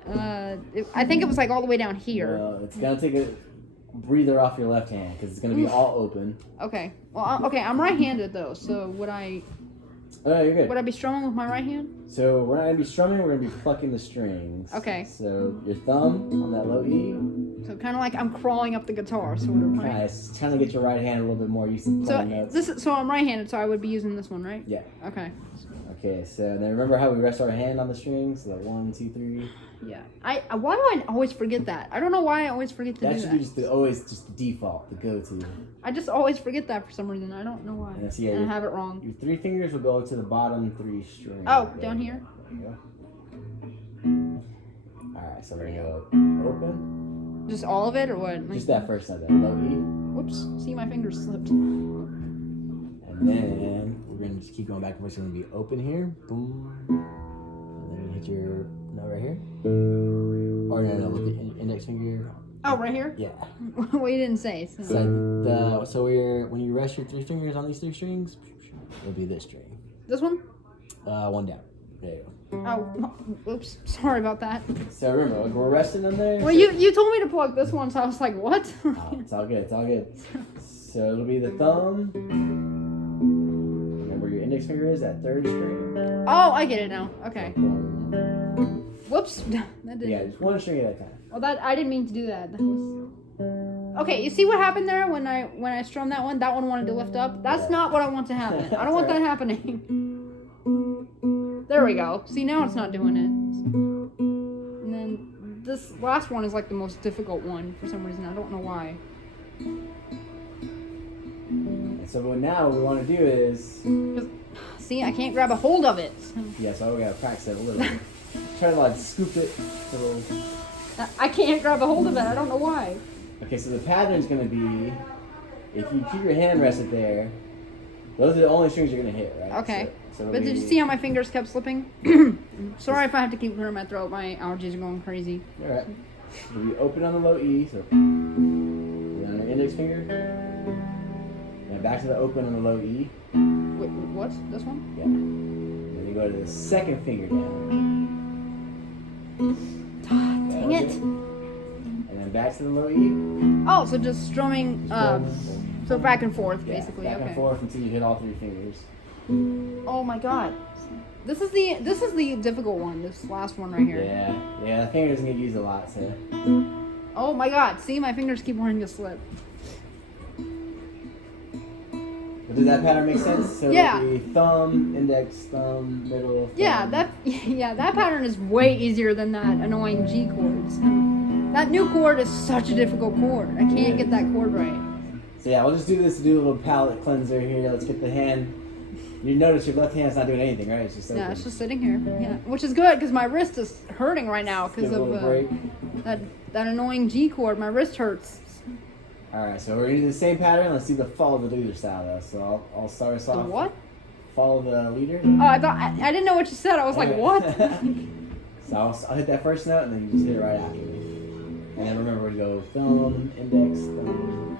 I think it was like all the way down here. Well, it's gonna take a breather off your left hand because it's gonna be all open. Okay. Well, okay. I'm right-handed though, so would I? Oh, you're good. Would I be strumming with my right hand? So we're not gonna be strumming. We're gonna be plucking the strings. Okay. So your thumb on that low E. So kind of like I'm crawling up the guitar, sort of. Right? Nice. Trying to get your right hand a little bit more used to playing notes. So I'm right-handed, so I would be using this one, right? Yeah. Okay. Okay. So then remember how we rest our hand on the strings? So 1, 2, 3. Yeah. Why do I always forget that? I don't know why I always forget to That do should that. be just the default, the go-to. I just always forget that for some reason. I don't know why. And so, yeah, And I have it wrong. Your 3 fingers will go to the bottom 3 strings. Oh, down here? There you go. Alright, so we're gonna go open. Just all of it, or what? Just that first note, that low E. Whoops. See, my fingers slipped. And then we're gonna just keep going back and forth. It's gonna be open here. Boom. And then you hit your note right here. Or no, with the index finger. Oh, right here? Yeah. Well, you didn't say. So. When you rest your 3 fingers on these 3 strings, it'll be this string. This one? 1 down. There you go. Oh, oops. Sorry about that. So remember, like, we're resting on there. Well, so, you told me to plug this one, so I was like, what? Oh, it's all good. It's all good. So it'll be the thumb. Remember where your index finger is, that 3rd string. Oh, I get it now. Okay. Boom. Whoops. That didn't. Yeah, just 1 string at a time. Well, I didn't mean to do that. That was. Okay, you see what happened there when I strummed that one? That one wanted to lift up. That's not what I want to happen. I don't want that happening. There we go. See, now it's not doing it. And then this last one is like the most difficult one for some reason. I don't know why. And so now what we want to do is... See, I can't grab a hold of it. Yeah, so we got to practice it a little bit. Try to like scoop it. A little... I can't grab a hold of it. I don't know why. Okay, so the pattern's going to be... If you keep your hand rested there, those are the only strings you're going to hit, right? Okay. So But did you see how my fingers kept slipping? Sorry if I have to keep clearing my throat. My allergies are going crazy. All right. So we open on the low E, so on your index finger, and back to the open on the low E. Wait, what? This one? Yeah. Then you go to the 2nd finger down. Dang it. And then back to the low E. Oh, so just strumming, so back and forth, Yeah, basically. back Okay. and forth until you hit all 3 fingers. Oh my god. This is the difficult one. This last one right here. Yeah, the finger doesn't get used a lot, so. Oh my god. See, my fingers keep wanting to slip. But does that pattern make sense? So Yeah. it'll be thumb, index, thumb, middle. Thumb. Yeah, that pattern is way easier than that annoying G chords. That new chord is such a difficult chord. I can't get that chord right. So yeah, we'll just do this to do a little palate cleanser here. Let's get the hand. You notice your left hand's not doing anything, right? It's just open. Yeah, it's just sitting here. Yeah, which is good because my wrist is hurting right now because Give a of little break. that annoying G chord. My wrist hurts. Alright, so we're gonna do the same pattern. Let's do the follow the leader style though. So I'll start us The off. what? Follow the leader. Oh, I thought I didn't know what you said. I was like, Okay. what? So I'll hit that first note and then you just hit it right after me. And then remember to go thumb, index, thumb.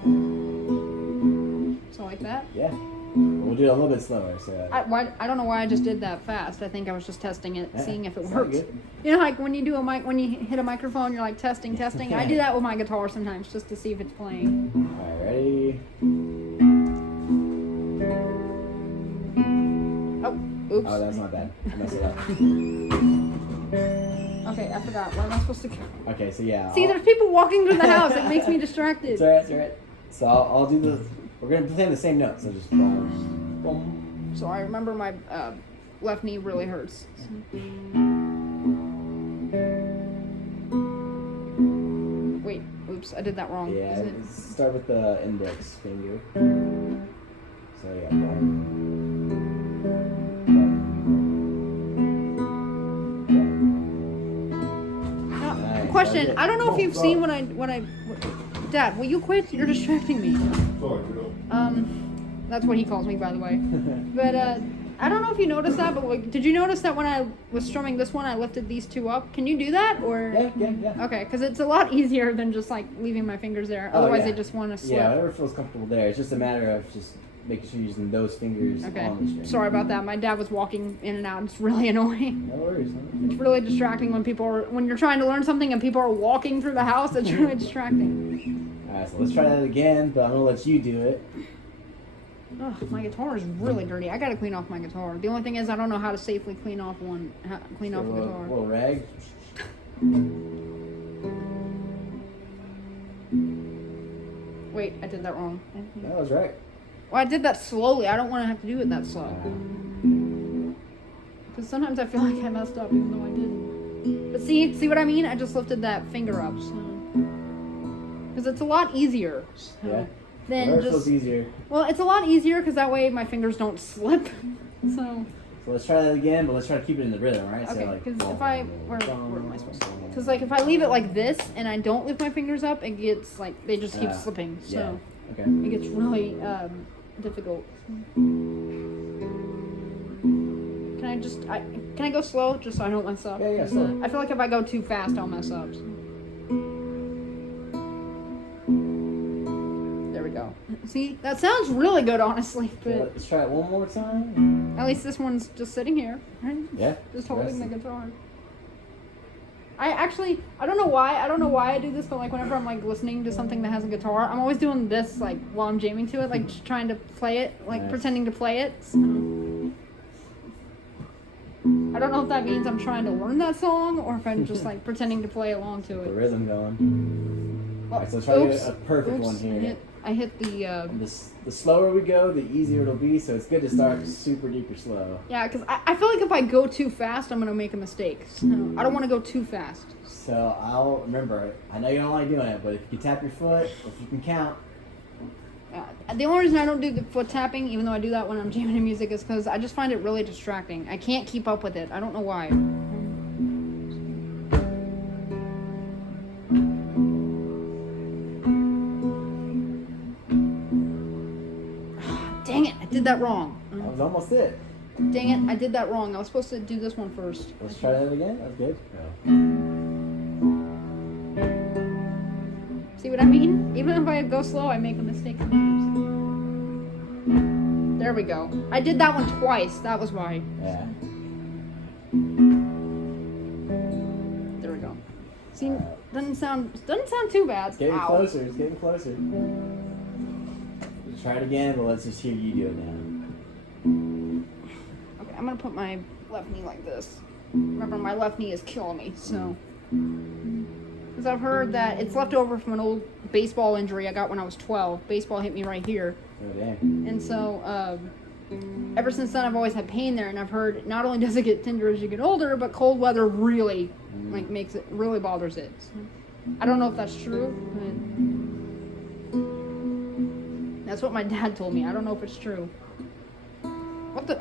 So like that. Yeah. We'll do it a little bit slower. So. I don't know why I just did that fast. I think I was just testing it, Yeah, seeing if it sounds worked. good. You know, like when you do when you hit a microphone, you're like testing. I do that with my guitar sometimes just to see if it's playing. Alright, ready? Oh, oops. Oh, that's not bad. I messed it up. Okay, I forgot. Where am I supposed to go? Okay, so yeah. See, there's people walking through the house. It makes me distracted. It's alright, it's alright. So I'll do the. We're gonna play the same note, so just boom, boom. So I remember my left knee really hurts. Wait, oops, I did that wrong. Yeah, Is it? start with the index finger. So yeah, boom. question. I don't know if you've seen what I. Dad, will you quit? You're distracting me. Sorry, That's what he calls me, by the way. But I don't know if you noticed that, but like, did you notice that when I was strumming this one, I lifted these two up? Can you do that, or? Yeah. Okay, because it's a lot easier than just like leaving my fingers there. Oh, Otherwise, yeah. they just want to slip. Yeah, whatever feels comfortable there. It's just a matter of just making sure you're using those fingers Okay. on the string. Sorry about that. My dad was walking in and out. It's really annoying. No worries. It's really distracting when you're trying to learn something and people are walking through the house. It's really distracting. Alright, so let's try that again, but I'm gonna let you do it. Ugh, my guitar is really dirty. I gotta clean off my guitar. The only thing is I don't know how to safely clean off a guitar. Little rag. Wait, I did that wrong. That was right. Well, I did that slowly. I don't want to have to do it that slow. Because sometimes I feel like I messed up even though I didn't. But see what I mean? I just lifted that finger up. Because it's a lot easier. Yeah. Than Whatever just. feels easier. Well, it's a lot easier because that way my fingers don't slip. So. So let's try that again, but let's try to keep it in the rhythm, right? Okay, so like, because if I where am I supposed to? Because like if I leave it like this and I don't lift my fingers up, it gets like they just keep slipping. So Yeah. Okay. it gets really difficult. Can I go slow just so I don't mess up? Yeah, slow. I feel like if I go too fast, I'll mess up. So. There we go. See, that sounds really good, honestly. So But let's try it one more time. at least this one's just sitting here, right? Yeah. Just holding the Rest- guitar. I don't know why I do this, but like whenever I'm like listening to something that has a guitar, I'm always doing this like while I'm jamming to it, like just trying to play it, like Nice. pretending to play it. So. I don't know if that means I'm trying to learn that song or if I'm just like pretending to play along to The it. rhythm going. Oh, Alright, so let's try to get a perfect one here. I hit the The slower we go, the easier it'll be. So it's good to start super duper slow. yeah, because I feel like if I go too fast, I'm gonna make a mistake. So I don't want to go too fast. So I'll remember. I know you don't like doing it, but if you can tap your foot, if you can count. The only reason I don't do the foot tapping, even though I do that when I'm jamming to music, is because I just find it really distracting. I can't keep up with it. I don't know why. Dang it, I did that wrong. That was almost it. Dang it, I did that wrong. I was supposed to do this one first. Let's try that again. That's good. See what I mean? Even if I go slow, I make a mistake sometimes. There we go. I did that one twice. That was why. Yeah. There we go. See, doesn't sound too bad. It's getting Ow. closer. It's getting closer. Try it again, but let's just hear you do it now. Okay, I'm gonna put my left knee like this. Remember, my left knee is killing me, so. Because I've heard that it's left over from an old baseball injury I got when I was 12. Baseball hit me right here. Oh dang. And so, ever since then, I've always had pain there, and I've heard not only does it get tender as you get older, but cold weather really, like, really bothers it. So, I don't know if that's true, but that's what my dad told me. I don't know if it's true.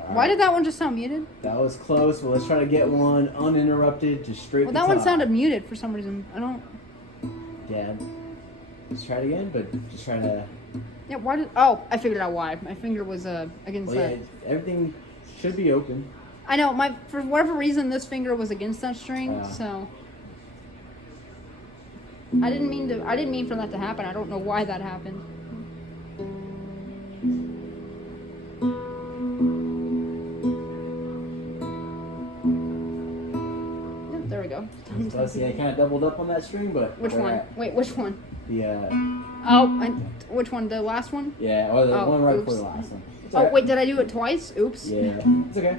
Why did that one just sound muted? That was close, but let's try to get one uninterrupted, just straight Well, to that one top. sounded muted for some reason. I don't. Yeah. Let's try it again, but just try to. Yeah, why did. Oh, I figured out why. My finger was against Well, that. yeah, everything should be open. I know, for whatever reason, this finger was against that string, so. I didn't mean for that to happen. I don't know why that happened. Yeah, there we go. So see, I kind of doubled up on that string, but Which we're one? at Wait, which one? The Which one? The last one? yeah, or the Oh, one right oops. before the last one. It's Oh, alright. wait, did I do it twice? Oops. Yeah, it's okay.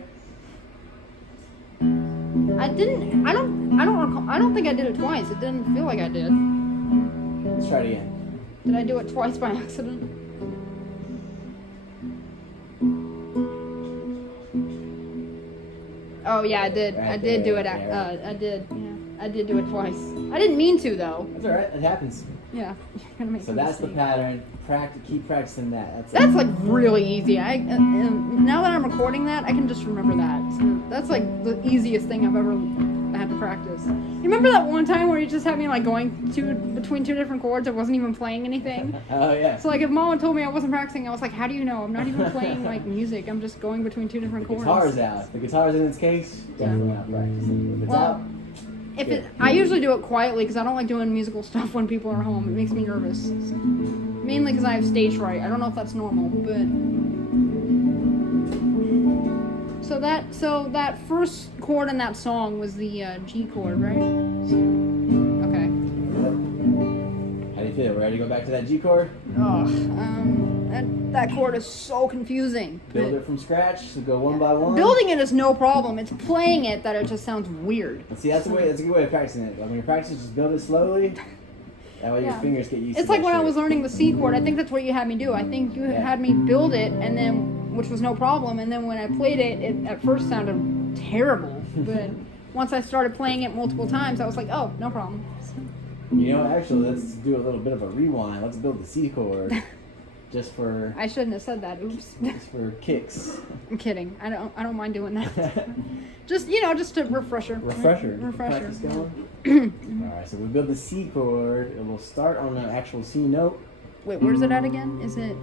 I didn't. I don't recall. I don't think I did it twice. It didn't feel like I did. Let's try it again. Did I do it twice by accident? Oh yeah, I did. I Right did do there, it. yeah. I did. Yeah, I did do it twice. I didn't mean to though. That's alright. It happens. Yeah. You're gonna make So a that's the mistake. pattern. Keep practicing that. That's like really easy. Now that I'm recording that, I can just remember that. So that's like the easiest thing I've ever I had to practice. You remember that one time where you just had me like going between two different chords? I wasn't even playing anything. Oh yeah. So like if Mama told me I wasn't practicing, I was like, how do you know? I'm not even playing like music. I'm just going between two different chords. Guitar's out. If the guitar's in its case, definitely not practicing. If it's Well, out, I usually do it quietly because I don't like doing musical stuff when people are home. It makes me nervous. So, mainly because I have stage fright. I don't know if that's normal, but so that first chord in that song was the G chord, right? Okay. how do you feel? Ready to go back to that G chord? That chord is so confusing. Build it from scratch. So go one by one. Building it is no problem. It's playing it that it just sounds weird. And see, that's a good way of practicing it. Like, when you're practicing, just build it slowly. That way your Yeah. fingers get used to it. It's like when I was learning the C chord. I think that's what you had me do. I think you Yeah. had me build it, and then which was no problem. And then when I played it, it at first sounded terrible. But once I started playing it multiple times, I was like, oh, no problem. You know, actually, let's do a little bit of a rewind. Let's build the C chord, just for I shouldn't have said that. Oops. kicks. I'm kidding. I don't mind doing that. Just just a refresher. Refresher. Refresher. Practice going. All right, so we build the C chord. It will start on the actual C note. Wait, where's it at again? Is it?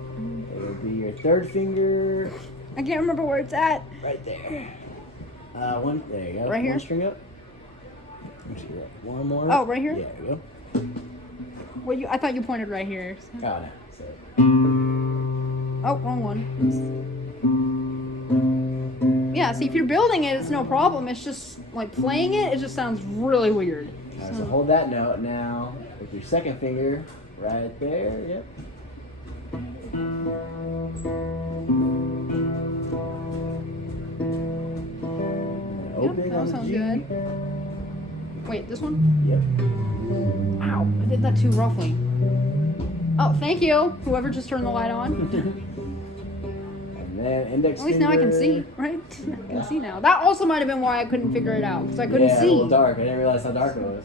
It'll be your third finger, I can't remember where it's at. right there. There you go. Right here? One string up. One more. Oh, right here? Yeah, there you Well, I thought you pointed right here. go. Oh no. So, Oh, wrong one. Yeah, see, if you're building it, it's no problem. It's just, like, playing it, it just sounds really weird. all right, so hold that note now with your second finger right there. Yep. Open that on the sounds G. good. Wait, this one? Yep. Ow, I did that too roughly. Oh, thank you, whoever just turned the light on. And then index At least now I can see, right? I can see now. That also might have been why I couldn't figure it out, because I couldn't yeah, a see. little dark. I didn't realize how dark it was.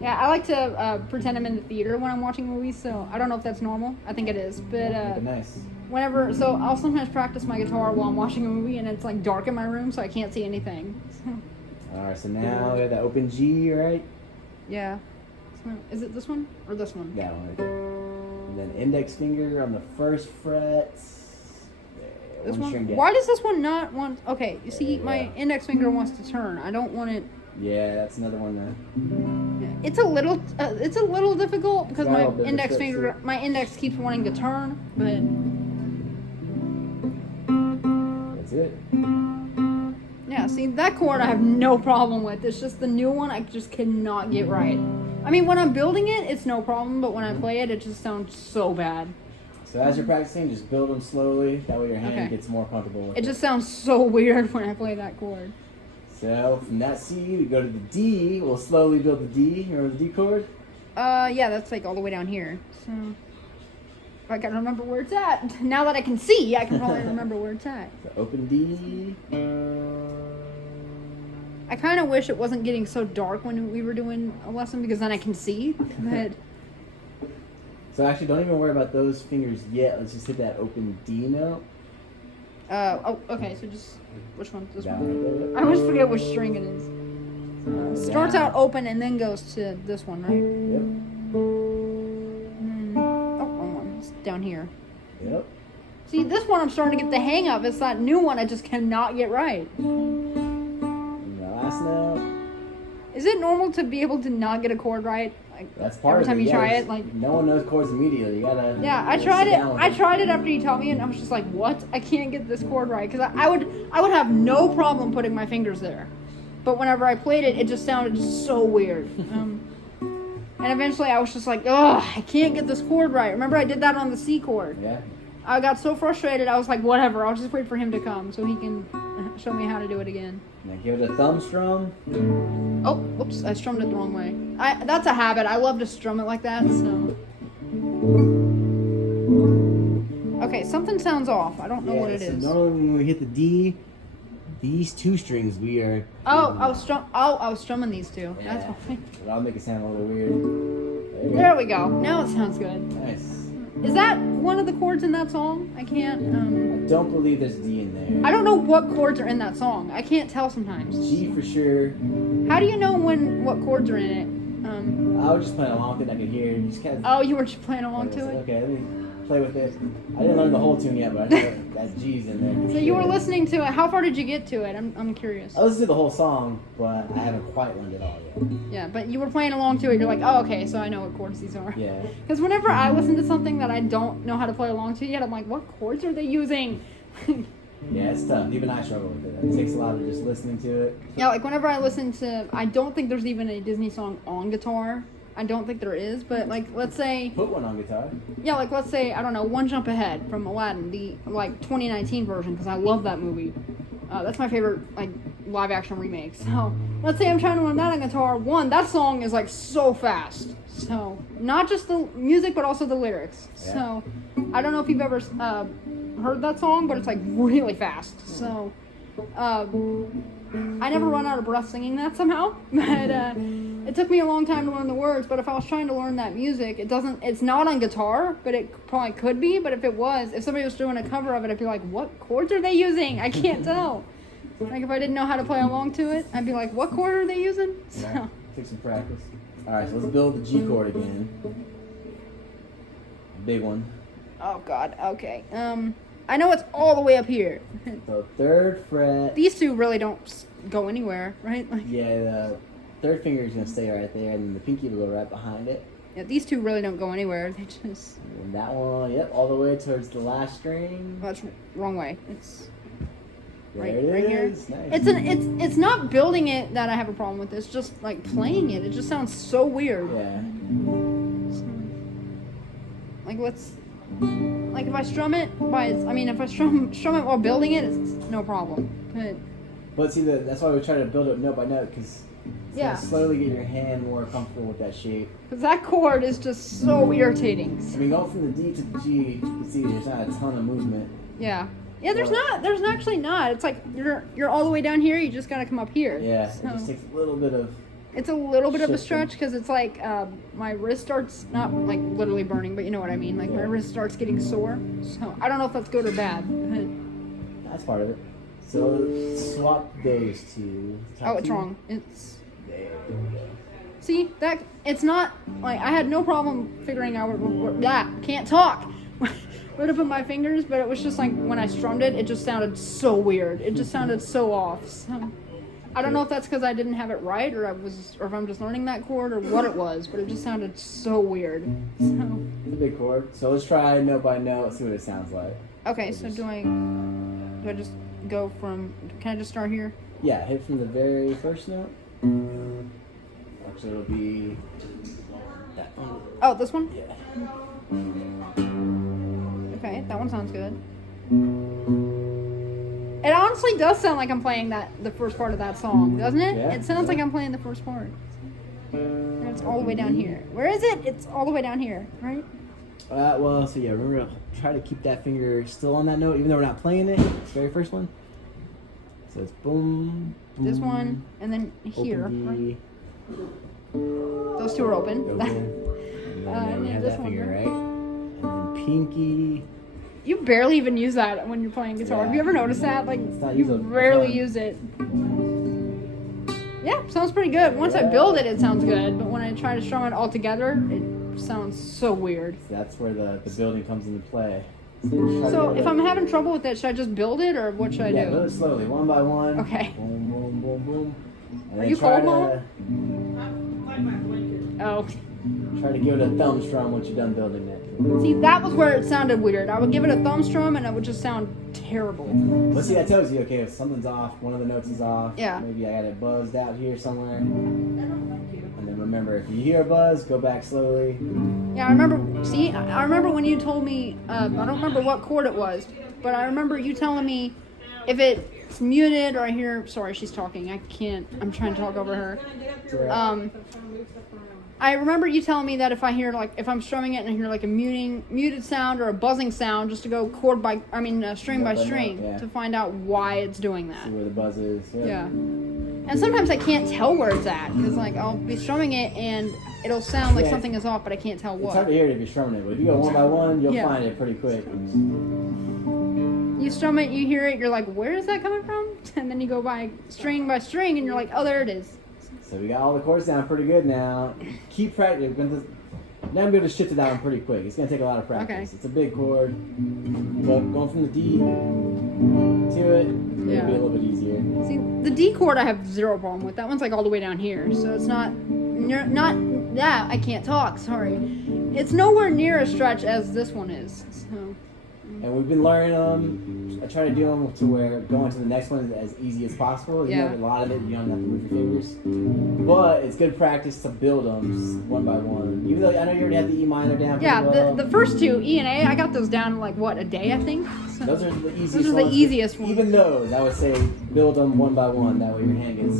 Yeah, I like to pretend I'm in the theater when I'm watching movies, so I don't know if that's normal. I think it is, but Make it nice. so I'll sometimes practice my guitar while I'm watching a movie, and it's like dark in my room, so I can't see anything. So, All right, so now we have the open G, right? yeah. So, is it this one or this one? That one. Right there. And then index finger on the first fret. There, This one? string down. Why does this one not want? Okay, you see, There you my go. index finger wants to turn. I don't want it. Yeah, that's another one. It's a little difficult because Got my a little bit of index steps finger, too. my index keeps wanting to turn, but That's it. yeah. See, that chord I have no problem with. It's just the new one I just cannot get right. I mean, when I'm building it, it's no problem, but when I play it, it just sounds so bad. So as you're practicing, just build them slowly. That way your hand Okay. gets more comfortable with It just sounds so weird when I play that chord. So from that C, we go to the D. We'll slowly build the D. You remember the D chord? Yeah, that's like all the way down here. So if I can remember where it's at. Now that I can see, I can probably remember where it's at. So open D. I kind of wish it wasn't getting so dark when we were doing a lesson because then I can see. But So actually, don't even worry about those fingers yet. Let's just hit that open D note. okay. So just which one? This Down one. right there. I always forget which string it is. Starts Down. out open and then goes to this one, right? Oh, wrong one. It's down here. Yep. Yep. See, this one I'm starting to get the hang of. It's that new one I just cannot get right. And the last note. Is it normal to be able to not get a chord right? Like, That's part every of time it. you Yeah, try there's- it, like. no one knows chords immediately. You gotta. Yeah, I sit tried it. down with I it. tried it after you taught me, and I was just like, "What? I can't get this chord right." Because I would have no problem putting my fingers there, but whenever I played it, it just sounded so weird. And eventually, I was just like, "Ugh, I can't get this chord right." Remember, I did that on the C chord. Yeah. I got so frustrated. I was like, "Whatever. I'll just wait for him to come so he can show me how to do it again." Now give it a thumb strum. Oh, whoops! I strummed it the wrong way. That's a habit. I love to strum it like that. So. Okay, something sounds off. I don't know what it so is. normally when we hit the D, these two strings we are. I was strumming these two. Yeah. That's why. That'll make it sound a little weird. There you There go. we go. Now it sounds good. Nice. Is that one of the chords in that song? I can't. I don't believe there's D in there. I don't know what chords are in that song. I can't tell sometimes. G for sure. How do you know what chords are in it? I was just playing along with it. I could hear it. Just kind of. Oh, you were just playing along to it. Okay, let me play with it. I didn't learn the whole tune yet, but I know that G's in there. for So you were sure. listening to it. How far did you get to it? I'm curious. I listened to the whole song, but I haven't quite learned it all yet. Yeah, but you were playing along to it. You're like, oh, okay, so I know what chords these are. Yeah. Because whenever I listen to something that I don't know how to play along to yet, I'm like, what chords are they using? Yeah, it's tough. Even I struggle with it. It takes a lot of just listening to it. Yeah, like whenever I listen to, I don't think there's even a Disney song on guitar. I don't think there is, but like, let's say, Put one on guitar. yeah, like let's say, I don't know, One Jump Ahead from Aladdin, the like 2019 version, because I love that movie. That's my favorite like live action remake. So let's say I'm trying to learn that on guitar. One, that song is like so fast. So not just the music, but also the lyrics. Yeah. So I don't know if you've ever heard that song, but it's like really fast. So I never run out of breath singing that somehow. But it took me a long time to learn the words. But if I was trying to learn that music, it's not on guitar, but it probably could be. But if somebody was doing a cover of it, I'd be like, what chords are they using? I can't tell. Like if I didn't know how to play along to it, I'd be like, what chord are they using? Yeah. So, Take some practice. Alright, so let's build the G chord again. Big one. oh God, okay. I know it's all the way up here. So third fret. These two really don't go anywhere, right? Like, Yeah, the third finger is gonna stay right there, and then the pinky will go right behind it. yeah, these two really don't go anywhere. They just, And that one, yep, all the way towards the last string. well, that's wrong way. It's There right, it right here. is. Nice. It's not building it that I have a problem with. It's just like playing it. It just sounds so weird. Yeah. Like like if I strum it if I strum it while building it, it's no problem. But see, that's why we try to build it note by note, because Yeah. slowly get your hand more comfortable with that shape. Because that chord is just so irritating. I mean, going from the D to the G, you can see there's not a ton of movement. Yeah. Yeah, there's actually not. It's like you're all the way down here, you just gotta come up here. Yeah, So it just takes a little bit of. it's a little bit of a shifting. stretch because it's like my wrist starts not like literally burning, but you know what I mean. Like my Yeah. wrist starts getting sore. So I don't know if that's good or bad. That's part of it. So swap those two. Oh, it's wrong. It's There we go. see that it's not like I had no problem figuring out that can't talk. Where to put my fingers, but it was just like when I strummed it, it just sounded so weird. It just sounded so off. So, I don't know if that's because I didn't have it right, or if I'm just learning that chord, or what it was, but it just sounded so weird. So, It's a big chord. So let's try note by note, see what it sounds like. okay, so do I just go from? Can I just start here? Yeah, hit from the very first note. Actually, it'll be that one. Oh, this one. Yeah. Okay, that one sounds good. It honestly does sound like I'm playing the first part of that song, doesn't it? Yeah, It sounds yeah. like I'm playing the first part. And it's all the way down here. Where is it? It's all the way down here, right? Well, so yeah, remember to try to keep that finger still on that note, even though we're not playing it. It's the very first one. So it's boom. This boom, one, and then here. Open Right? D, Those two are open. open. And then you have this that one, finger, right? right? And then pinky. You barely even use that when you're playing guitar. Have you ever noticed that? Like, It's not you used all the rarely time. use it. Yeah, sounds pretty good. Once I build it, it sounds good. But when I try to strum it all together, it sounds so weird. So that's where the building comes into play. Try to So build if it. I'm having trouble with it, should I just build it, or what should I Yeah, do? build it slowly, one by one. Okay. Boom, boom, boom, boom. And Are then you try cold, Mom? I like my blanket. Oh, Try to give it a thumb strum once you're done building it. see, that was where it sounded weird. I would give it a thumb strum, and it would just sound terrible. But see, that tells you, okay, if something's off, one of the notes is off. Yeah. Maybe I got it buzzed out here somewhere. I don't like you. And then remember, if you hear a buzz, go back slowly. Yeah, I remember. See, I remember when you told me. I don't remember what chord it was, but I remember you telling me if it's muted or I hear. Sorry, she's talking. I can't. I'm trying to talk over her. I remember you telling me that if I hear if I'm strumming it and I hear like a muted sound or a buzzing sound, just to go string by Note by string note, yeah. to find out why it's doing that. See where the buzz is. Yeah. And sometimes I can't tell where it's at because like I'll be strumming it and it'll sound like Yeah, something is off, but I can't tell It's hard to what. hear it if you're strumming it, but if you go one by one, you'll Yeah. find it pretty quick. You strum it, you hear it, you're like, where is that coming from? And then you go by string, and you're like, oh, there it is. So we got all the chords down pretty good now. Keep practicing. Now I'm going to shift it down pretty quick. It's going to take a lot of practice. Okay. It's a big chord, but going from the D to it, it'll be Yeah. a little bit easier. See, the D chord I have zero problem with. That one's like all the way down here, so it's not that I can't talk. Sorry, it's nowhere near a stretch as this one is. So And we've been learning them. I try to do them to where going to the next one is as easy as possible. You Yeah. know, a lot of it, you don't have to move your fingers. But it's good practice to build them one by one. Even though I know you already have the E minor down. yeah, pretty well. the first two E and A, I got those down in like what, a day I think. So, Those are the easiest those are the ones. easiest ones. Even those, I would say build them one by one. That way your hand gets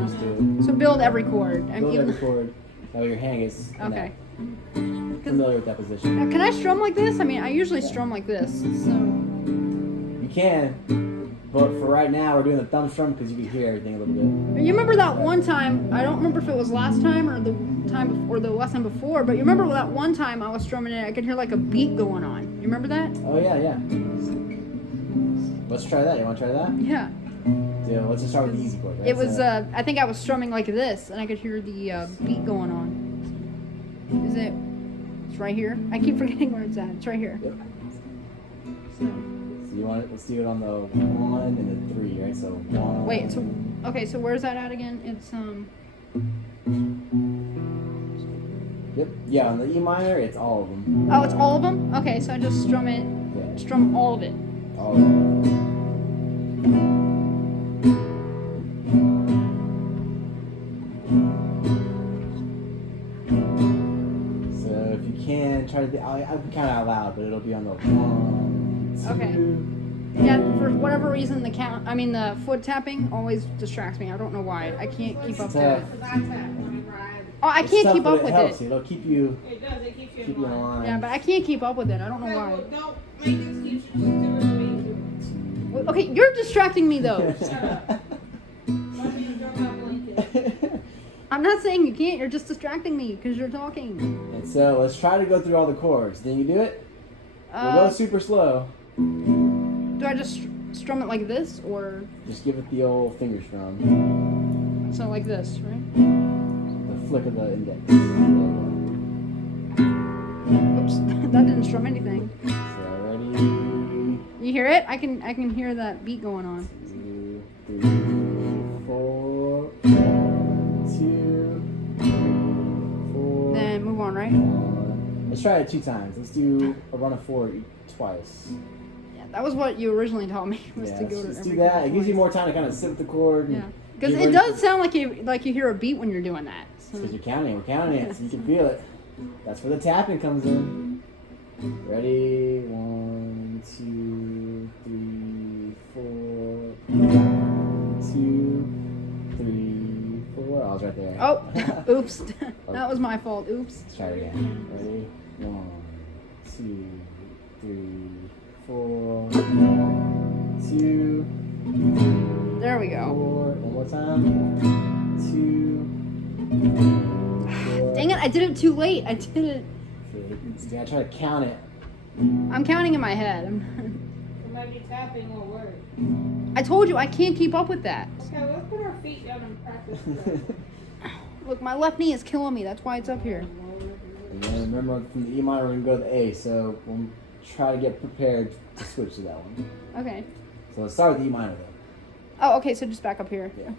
used to it. So build every chord. I'm Build even. every chord. That way your hand gets Okay. familiar with that position. Now, can I strum like this? I mean, I usually strum like this. So You can, but for right now we're doing the thumb strum because you can hear everything a little bit. you remember that one time? I don't remember if it was last time or the time before, or the lesson before. But you remember that one time I was strumming it? I could hear like a beat going on. You remember that? Oh yeah. Let's try that. You want to try that? Yeah. Yeah. Let's just start with the easy chord. Right? It was. So, I think I was strumming like this, and I could hear the beat going on. Is it? It's right here. I keep forgetting where it's at. It's right here. Yep. So, So you want it? Let's do it on the 1 and the 3, right? So 1. wait. So okay. So where's that at again? It's Yep. Yeah. On the E minor, it's all of them. Oh, it's all of them. Okay. So I just strum it. Yeah. Strum all of it. All of them. So if you can try to, I'll count out loud, but it'll be on the 1, 2. Okay. Yeah. For whatever reason, the foot tapping always distracts me. I don't know why. I can't keep up with it. Tough. That's that. Right. Oh, I It's can't tough, keep but up with helps. it. It'll keep you It does. It keeps you keep in you in line. line. Yeah, but I can't keep up with it. I don't know Okay, why. well, don't make excuses. Just do what you need Well, okay, you're distracting me though. to. Shut up. Let me enjoy my blanket. I'm not saying you can't. You're just distracting me because you're talking. And so let's try to go through all the chords. Then you do it. We'll go super slow. Do I just strum it like this or Just give it the old finger strum. so like this, right? The flick of the index. Oops, that didn't strum anything. So ready? You hear it? I can hear that beat going on. 2, 3, 4. 1, 2, 3, 4. Then move on, right? 1. Let's try it 2 times. Let's do a run of 4 twice. Yeah, that was what you originally taught me was Yeah, to go to let's every do that. chord It gives you twice. more time to kind of sit with the chord. Yeah, because get it ready does for- sound like you hear a beat when you're doing that. So. Because you're counting, we're counting it, so you can feel it. That's where the tapping comes in. Ready? 1, 2, 3, 4. 1, 2, 3, 4. I was right there. Oh, oops, that was my fault. Oops. Let's try it again. Ready? 1, 2, 3, 4. 1, 2, There we go. 4. One more time. 2, 4. Dang it! I did it too late. I did it. You gotta try to count it. I'm counting in my head. So maybe tapping will work. I told you I can't keep up with that. Okay, let's put our feet down and practice this. Look, my left knee is killing me. That's why it's up here. And then remember from the E minor, we're gonna go to the A, so we'll try to get prepared to switch to that one. Okay. So let's start with the E minor though. Oh, okay. So just back up here. Yeah.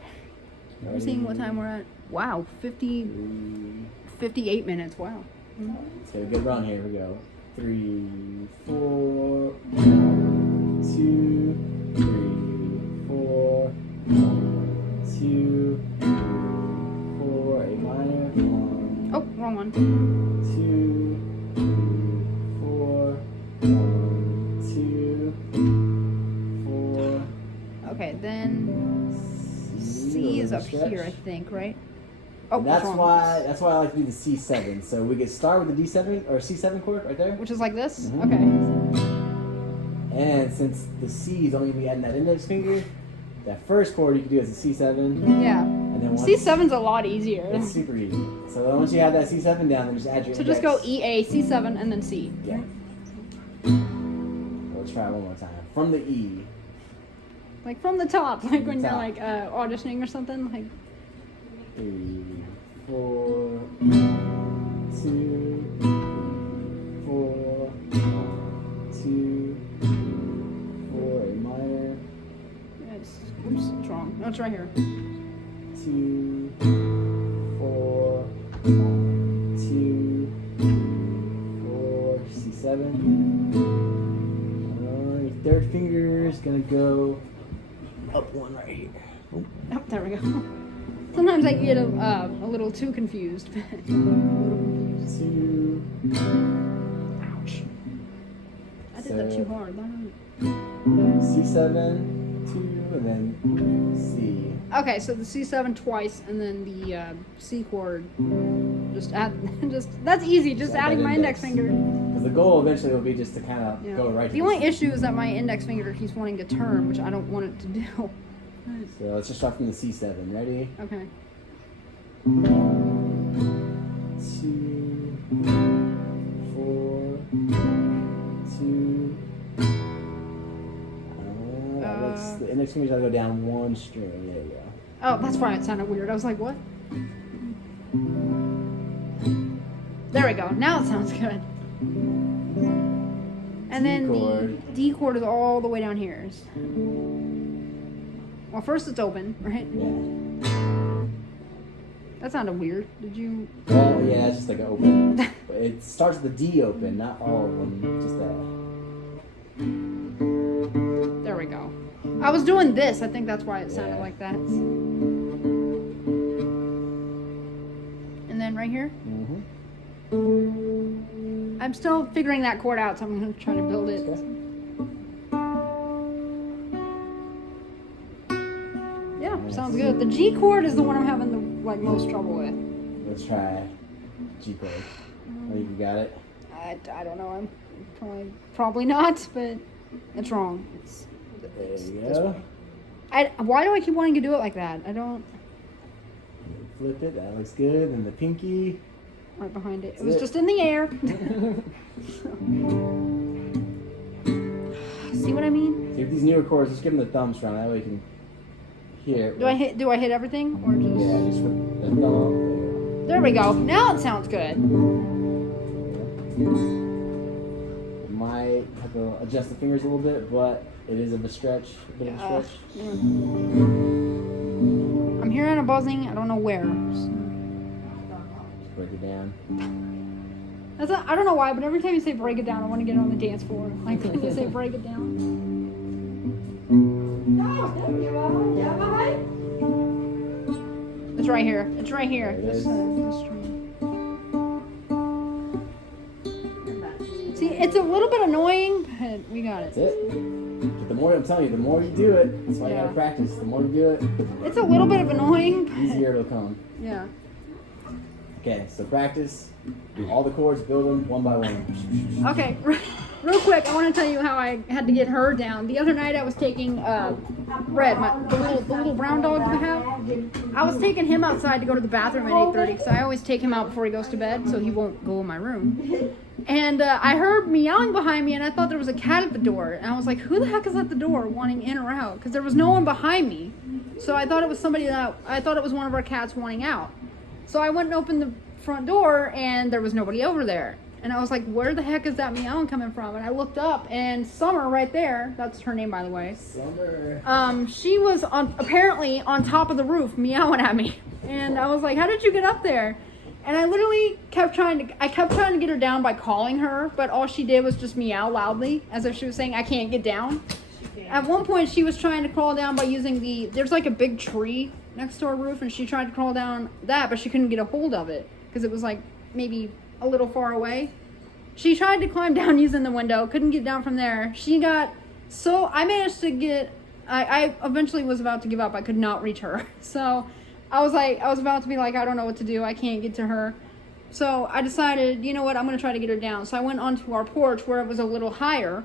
I'm seeing what time we're at. Wow, 58 minutes. Wow. Let's get a good run here. Here we go. 3, 4. 1, 2, 3, 4. 1, 2, 4. A minor. 1, Oh, wrong one. 2, 3, 4. 1, 2, 4. Okay, then C is up here, I think, right? Oh, And that's wrong. why I like to do the C7. So we could start with the D7 or C7 chord right there. Which is like this. Mhm. Okay. And since the C is only gonna be adding that index finger, that first chord you can do as a C7, Yeah. and then once C7's a lot easier. it's super easy. So then once you have that C7 down, then just add your So index. just go E, A, C7, and then C. Yeah. Let's try one more time. From the E. Like from the top, like when you're Top. like auditioning or something. Like 3, 4, 2, 4, 2, 4, A minor, it's oops, it's wrong. No, it's right here. 2, 4, 2, 4, C7. Your third finger is gonna go up one right here. Oh. Oh, there we go. Sometimes I get a little too confused. 2, Ouch. I did that So- too hard. C7, 2, and then C. Okay, so the C7 twice, and then the C chord. Just add, just that's easy. Just Add adding that my index index. finger. Because the goal eventually will be just to kind of Yeah. go right to The only C. issue is that my index finger keeps wanting to turn, which I don't want it to do. So let's just start from the C7. Ready? Okay. 2, 4, 2. The index finger's gotta go down one string. There you go. Oh, that's why it sounded weird. I was like, what? There we go. Now it sounds good. And then chord. the D chord is all the way down here. Well, first it's open, right? Yeah. That sounded weird. Did you? Well, yeah, it's just like an open. But it starts with the D open, not all of them. Just that. There we go. I was doing this. I think that's why it sounded Yeah. like that. And then right here, Mm-hmm. I'm still figuring that chord out, so I'm gonna try to build it. Okay. Yeah, sounds good. The G chord is the one I'm having the most trouble with. Let's try G chord. I think you got it. I don't know. I'm probably not, but it's wrong. It's There you this go. way. Why do I keep wanting to do it like that? I don't. Flip it. That looks good. And the pinky. Right behind it. It That's was it. just in the air. See what I mean? See, with these newer chords, just give them the thumbs from. That way you can hear it. Do I hit everything or just? Yeah, just with the thumb. There we go. Now it sounds good. Might have to adjust the fingers a little bit, but it is a bit of a stretch. Yeah. Stretch. I'm hearing a buzzing. I don't know where. Just break it down. I don't know why, but every time you say break it down, I want to get on the dance floor. Like when you say break it down. It's right here. It's right here. There it is. This string. See, it's a little bit annoying, but we got That's it. it. But the more I'm telling you, the more you do it, that's why you Yeah. gotta practice. The more you do it, It's a little bit of annoying, the but easier it'll come. yeah. Okay, so practice. All the chords, build them one by one. Okay, real quick, I want to tell you how I had to get her down. The other night I was taking Red, the little brown dog we have. I was taking him outside to go to the bathroom at 8:30 because I always take him out before he goes to bed so he won't go in my room. And I heard meowing behind me and I thought there was a cat at the door. And I was like, who the heck is at the door wanting in or out? Because there was no one behind me. So I thought it was I thought it was one of our cats wanting out. So I went and opened the front door and there was nobody over there. And I was like, where the heck is that meowing coming from? And I looked up and Summer right there, that's her name by the way. Summer. She was apparently on top of the roof meowing at me. And I was like, how did you get up there? And I literally kept trying to get her down by calling her, but all she did was just meow loudly as if she was saying, I can't get down. At one point she was trying to crawl down by using there's like a big tree next to our roof and she tried to crawl down that, but she couldn't get a hold of it because it was like maybe a little far away. She tried to climb down using the window, couldn't get down from there. I managed to get, I eventually was about to give up. I could not reach her. So I was about to be like, I don't know what to do. I can't get to her. So I decided, you know what, I'm going to try to get her down. So I went onto our porch where it was a little higher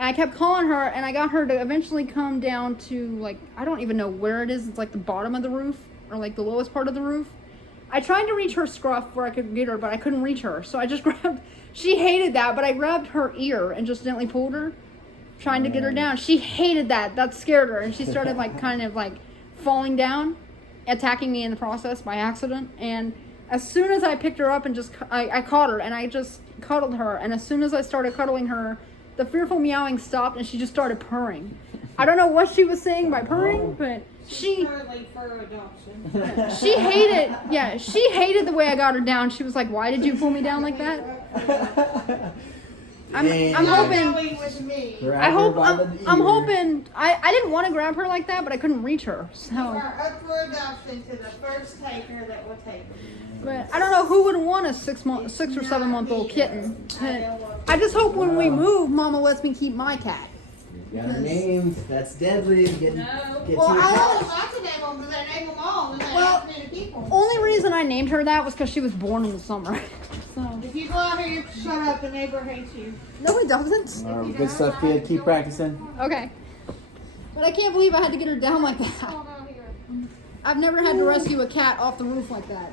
And I kept calling her, and I got her to eventually come down to, like, I don't even know where it is. It's like the bottom of the roof, or like the lowest part of the roof. I tried to reach her scruff where I could get her, but I couldn't reach her. So I just grabbed, she hated that, but I grabbed her ear and just gently pulled her, trying to get her down. She hated that. That scared her, and she started, like, kind of, like, falling down, attacking me in the process by accident. And as soon as I picked her up and just, I caught her, and I just cuddled her. And as soon as I started cuddling her, the fearful meowing stopped, and she just started purring. I don't know what she was saying by purring, but She's currently for adoption. she hated the way I got her down. She was like, "Why did you pull me down like that?" I'm hoping. Going with me. I'm hoping. I didn't want to grab her like that, but I couldn't reach her. You So, are up for adoption to the first taker that will take her. but I don't know who would want a 6 or 7 month old kitten. I just hope when we move, Mama lets me keep my cat. Got her named. That's deadly. Get No. Well, to I it. only- Lots of them, but they name them all, and they Well, ask many people. Only reason I named her that was because she was born in the summer. So If you go out here, you shut up. The neighbor hates you. no, it doesn't. All right, good stuff, kid. Keep practicing. Okay, but I can't believe I had to get her down like that. Hold on here. I've never had to rescue a cat off the roof like that.